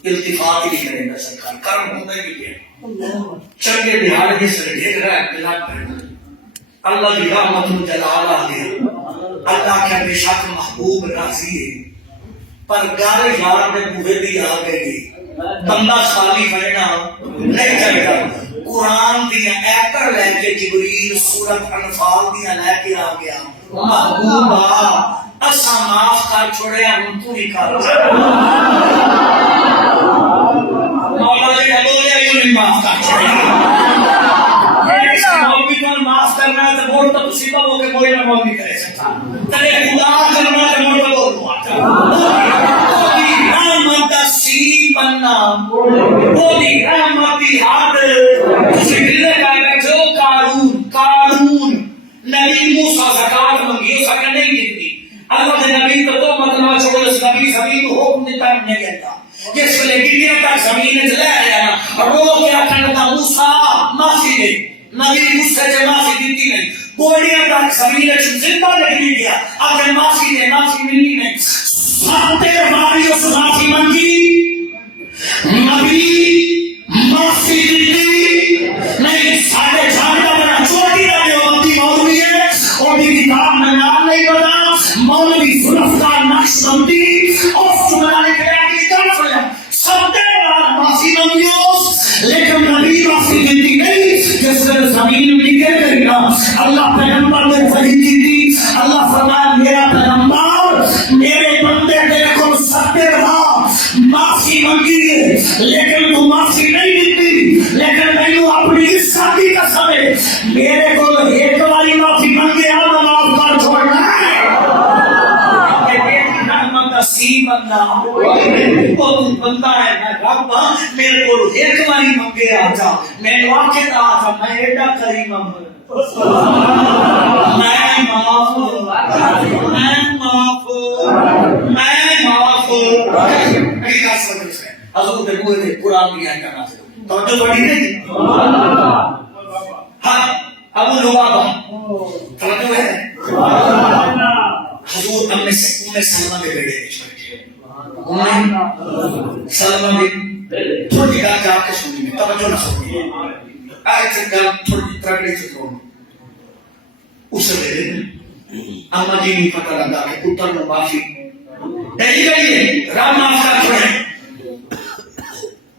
التفاق ہی کریں گا سرکار کرم ہوتا بھی کیا چنگے بہار کے سر ڈھیر رہا ہے بلاد پہنا اللہ کی رحمت جلالہ دے اللہ کے بے شک محبوب راضی ہے پر گارے یار میں بوہے بھی آ گئے بندہ خالی بننا نہیں کرے گا قرآن دیا ایکر لے کے جبریل سورت انفال دیا لے کے آ گیا محبوبہ اسا معاف کر چھوڑے ہم تو ہی کر مولا جی بولے یہ معاف کر چھوڑے مولوی کو معاف کرنا ہے تو بول تو مصیبہ ہو کے کوئی نہ مولوی کرے سکتا تلے خدا کرنا ہے مول کو بننا وہ دی رحمتی ہاتھ کسی دلے کا بیٹھو قارون نبی موسیٰ زکاة منگی اس کا نہیں دیتی اللہ نے نبی تو مطلب چھوڑ اس نبی زمین کو حکم دیتا ہے نہیں کہتا جس ویلے گٹیاں تک زمین لے آیا رو کیا کہتا موسیٰ معافی دے نبی موسیٰ سے معافی دیتی نہیں گوڑیاں تک زمین زندہ نکلی گیا اگر معافی دے معافی ملی نہیں ساتھ باری اس معافی منگی نبی معافی دیتی نہیں سارے جانتا بنا چھوٹی رہے ہوتی مولوی ہے اور بھی کتاب میں نام نہیں بنا مولوی ذوالفقار نقشبندی اور سنانے کے آگے طرف ہے سب دے بعد معافی منگیو لیکن نبی معافی دیتی نہیں جس سے زمین میں نکل گئی نا اللہ پیغمبر نے وحی دی تھی اللہ فرمایا میرا پیغمبر میرے بندے دیکھو سب دے رہا معافی منگی ہے لیکن تو معافی نہیں دیتی لیکن میں نے اپنی اس شادی کا سمے میرے کو ایک باری معافی منگے آنا معاف کر چھوڑنا ہے سی بندہ وہ بندہ ہے میں رب میرے کو ایک باری منگے آجا میں واقع آجا میں ایڈا کریم میں معاف حضور نے کوئی تھے قرآن بھی آئے کرنا سے توجہ بڑی نہیں ہاں ابو لبابہ توجہ ہے حضور ہم نے سلمہ کے بیڑے سلمہ میں تھوڑی گاہ جا کے سنی میں توجہ نہ سنی آئے سے گاہ تھوڑی ترگڑی سے سنی اس سے بیڑے میں اما جی نہیں پتہ لگا کہ پتر میں معافی نہیں گئی ہے رام معاف کر چھوڑے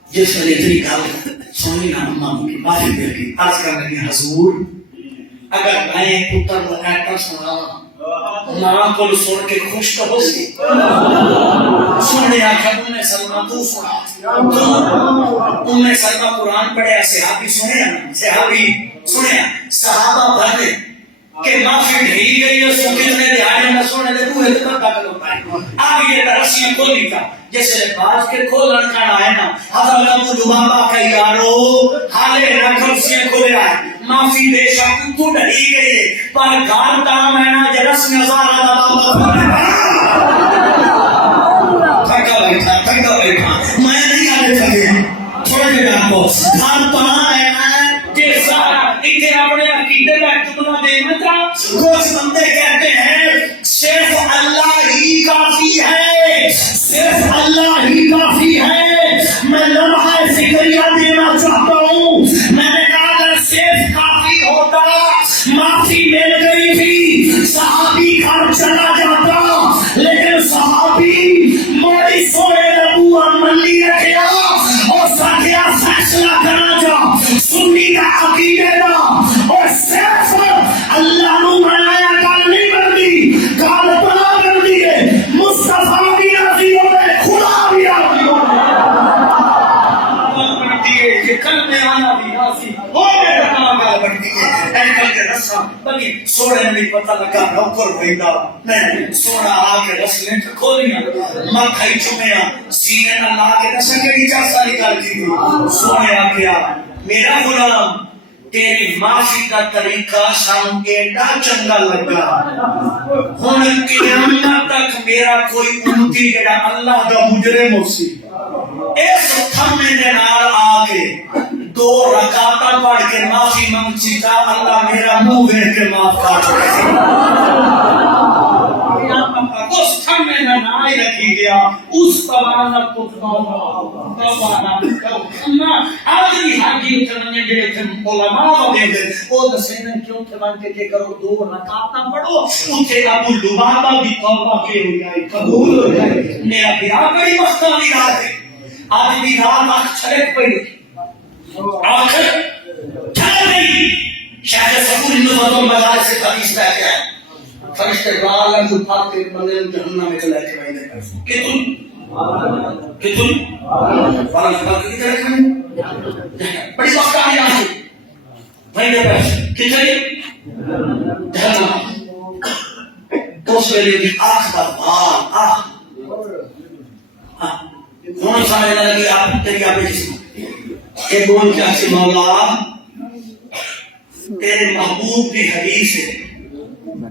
جس وجہ اتنی گل سونی نہ امام کی معافی دے گی عرض کرنے کی حضور اگر میں پتر لگاتا سنا ماں کو سن کے خوش تو ہو سی سننے آخر انہیں سلمہ تو سنا انہیں سلمہ قرآن پڑھے صحابی سنے صحابہ بھرنے کہ معافی ڈھیلی گئی ہے سو کتنے دیہانے میں سونے دے بوئے تک داخل ہو پائے اب یہ رسیاں کھولی کا جیسے باز کے کھولن کھانا ہے نا حضرت ابو لبابہ کا یارو حالے رکھل سے کھولے آئے معافی بے شک تو ڈھلی گئی ہے پر گھر دام ہے نا جرس میں ہزار بابا تھکا بیٹھا میں نہیں آنے سکے چھوڑے گئے آپ کو گھر دام ہے نا جیسا اکھے اپنے عقیدے کا تمنا دے مطا کچھ بندے کہتے ہیں صرف اللہ ہی کافی ہے صرف اللہ ہی کافی ہے میں لمحہ فکریہ دینا چاہتا ہوں میں نے کہا اگر صرف کافی ہوتا معافی مل گئی تھی صحابی گھر چلا جاتا لیکن صحابی موڑی سوئے نبو عملی رکھیا اور ساتھیا فیصلہ کرنا جا سنی کا عقیدے دا اور صرف اللہ نو منایا گل نہیں بندی گل بنا بندی ہے مصطفیٰ بھی راضی ہوئے خدا بھی راضی ہوئے بندی ہے کہ کل میں آنا بھی راضی ہوئے رکھنا گا بندی ہے اینکل کے رسم بندی سوڑے میں پتہ لگا نوکر بھیدا میں سوڑا آگے رسلیں کھولیاں مکھائی چمیا سینے نہ لا کے نہ سکے نیچا ساری گل کی سونے آگیا میرا غلام تیری معافی کا طریقہ سان ایڈا چنگا لگا ہن قیامت تک میرا کوئی امتی جڑا اللہ دا مجرم ہوسی اس تھمے دے نال آ کے 2 رکعتاں پڑھ کے معافی منگسی تا اللہ میرا منہ ویکھ کے معاف کر دے اس تھمے نہ نائی رکھی گیا اس پوانا پوانا آدمی حاجی اتنے جڑے تھے علماء دے دے او دسے نے کیوں کہ مان کے کرو 2 رکعتاں پڑھو اوتے ابو لبابہ بھی توبہ کے ہو جائے قبول ہو جائے میرا بیاہ بڑی مستانی رات ہے آدمی رات آنکھ چھلک پڑی آنکھ چھلک گئی شاید سکون نبض المزار سے حدیث پہ کیا ہے فرشتے رالن جو پاتے مندر جہنم میں چلائے کے وائدے کتن فالن فالن کی طرح کھانے بڑی وقت آئی آئی وائدے پیش کتنے جہنم اس ویلے بھی آنکھ دا بھال آنکھ کون سامنے لگی آپ تیری آپ جسم کہ کون کیا سے مولا تیرے محبوب کی حدیث ہے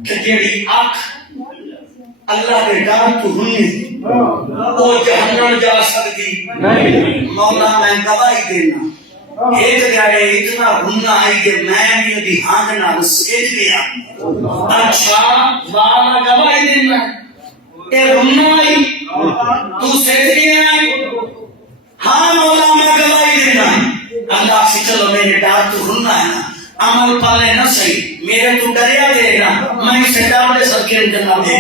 کہ تیری آنکھ اللہ کے ڈر تو ہنی وہ جہنم جا سکتی مولا میں گواہی دینا ایک جائے اتنا ہننا آئی کہ میں نے بھی ہانگنا سیج لیا اچھا والا گواہی دینا اے ہننا آئی تو سیج لیا آئی ہاں مولا میں گواہی دینا اللہ سے چلو میرے ڈر تو ہننا ہے نا عمل پالے نہ صحیح میرے تو دریا دے گا میں اسے ڈاولے سب کے انجنہ دے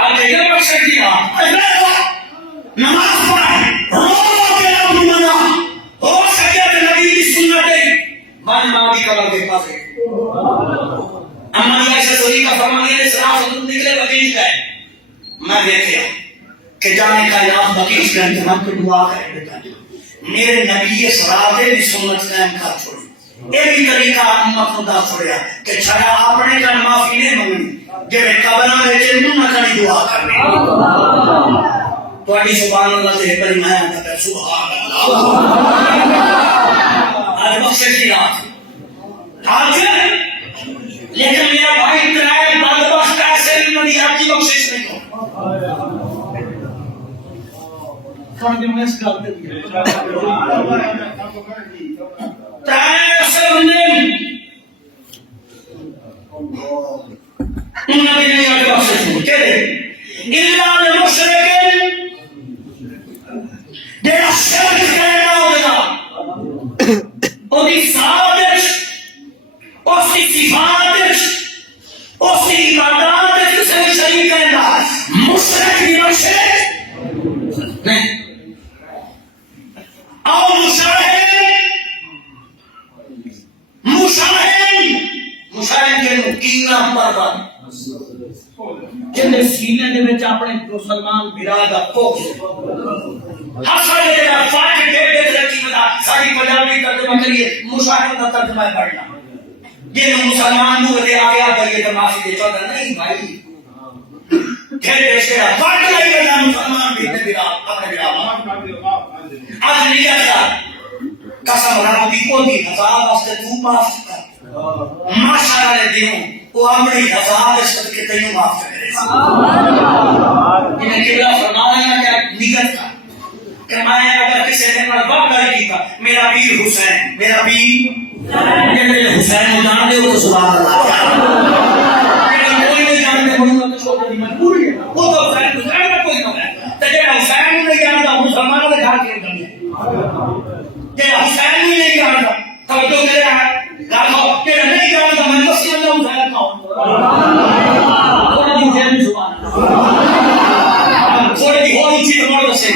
آگے یہ بخشت دیا نماز پڑھائے رو کے رب منا ہو سکے کہ نبی کی سنت ہے من ماضی کا لگے پاسے اما یہ سے سوری کا فرمانے نے سراف حضور نکلے بقیج گئے میں دیکھے کہ جانے کا یاد بقیج کا انتظام کو دعا کرے میرے نبی سراتے بھی سنت قائم کر چھوڑی یہ بھی طریقہ امت کو دا چھوڑیا کہ چھڑا اپنے کا معافی نہیں مانگنی جب قبرہ میں چلوں نہ کری دعا کرنی تو اڈی سبحان اللہ سے بڑی میں آتا ہے سبحان اللہ آج بخشش کی رات آج لیکن میرا بھائی ترائے بردبخش کیسے نہیں آپ کی بخشش نہیں ہو میں اس کرتے ہیں تیسے بندے انہوں نے نہیں آگے بخشش ہو کہتے اللہ نے مشرکن دینا شرک کرنا ہوگا اور دی سادش اور دی صفاتش اور دی عباداتش سے شریک کرنا مشرک بھی مشرک نہیں اور مشاہد سینہ پرور جن سینے دے وچ اپنے مسلمان بھرا دا کوکھ حسن دے دا فاج دے دے رکھی ودا ساری پنجابی ترجمہ کریے مشاہدہ دا ترجمہ پڑھنا یہ مسلمان نو دے آیا کریے تے معافی دے چودا نہیں بھائی کہتے سے فاٹ لئی گیا مسلمان بھی تے بھرا اپنے بھرا آج نہیں آتا قسم رب دی کو دی عذاب واسطے تو معاف کر ماشاءاللہ نے دیوں وہ اپنی عذاب کے صدقے تینوں معاف کرے انہیں قبلہ فرمایا کہ نیت کا کہ میں اگر کسی نے پر وقت نہیں کیتا میرا پیر حسین میرا پیر میرے حسین کو جان دے وہ تو سبحان اللہ لیکن کوئی نہیں جانتے بڑھوں گا تو چھوٹا دی مجبوری ہے وہ تو حسین کو جان کا کوئی نہ ہے تجھے حسین نہیں جانتا مسلمانوں نے گھر کے کرنے کہ حسین نہیں جانتا توجہ کرے رہا ہے لاکھوں کہ نہیں جانتا میں تو سی اللہ حسین کا ہوں تھوڑا دی حسین سبحان اللہ تھوڑی دی ہو اونچی تو مردہ سے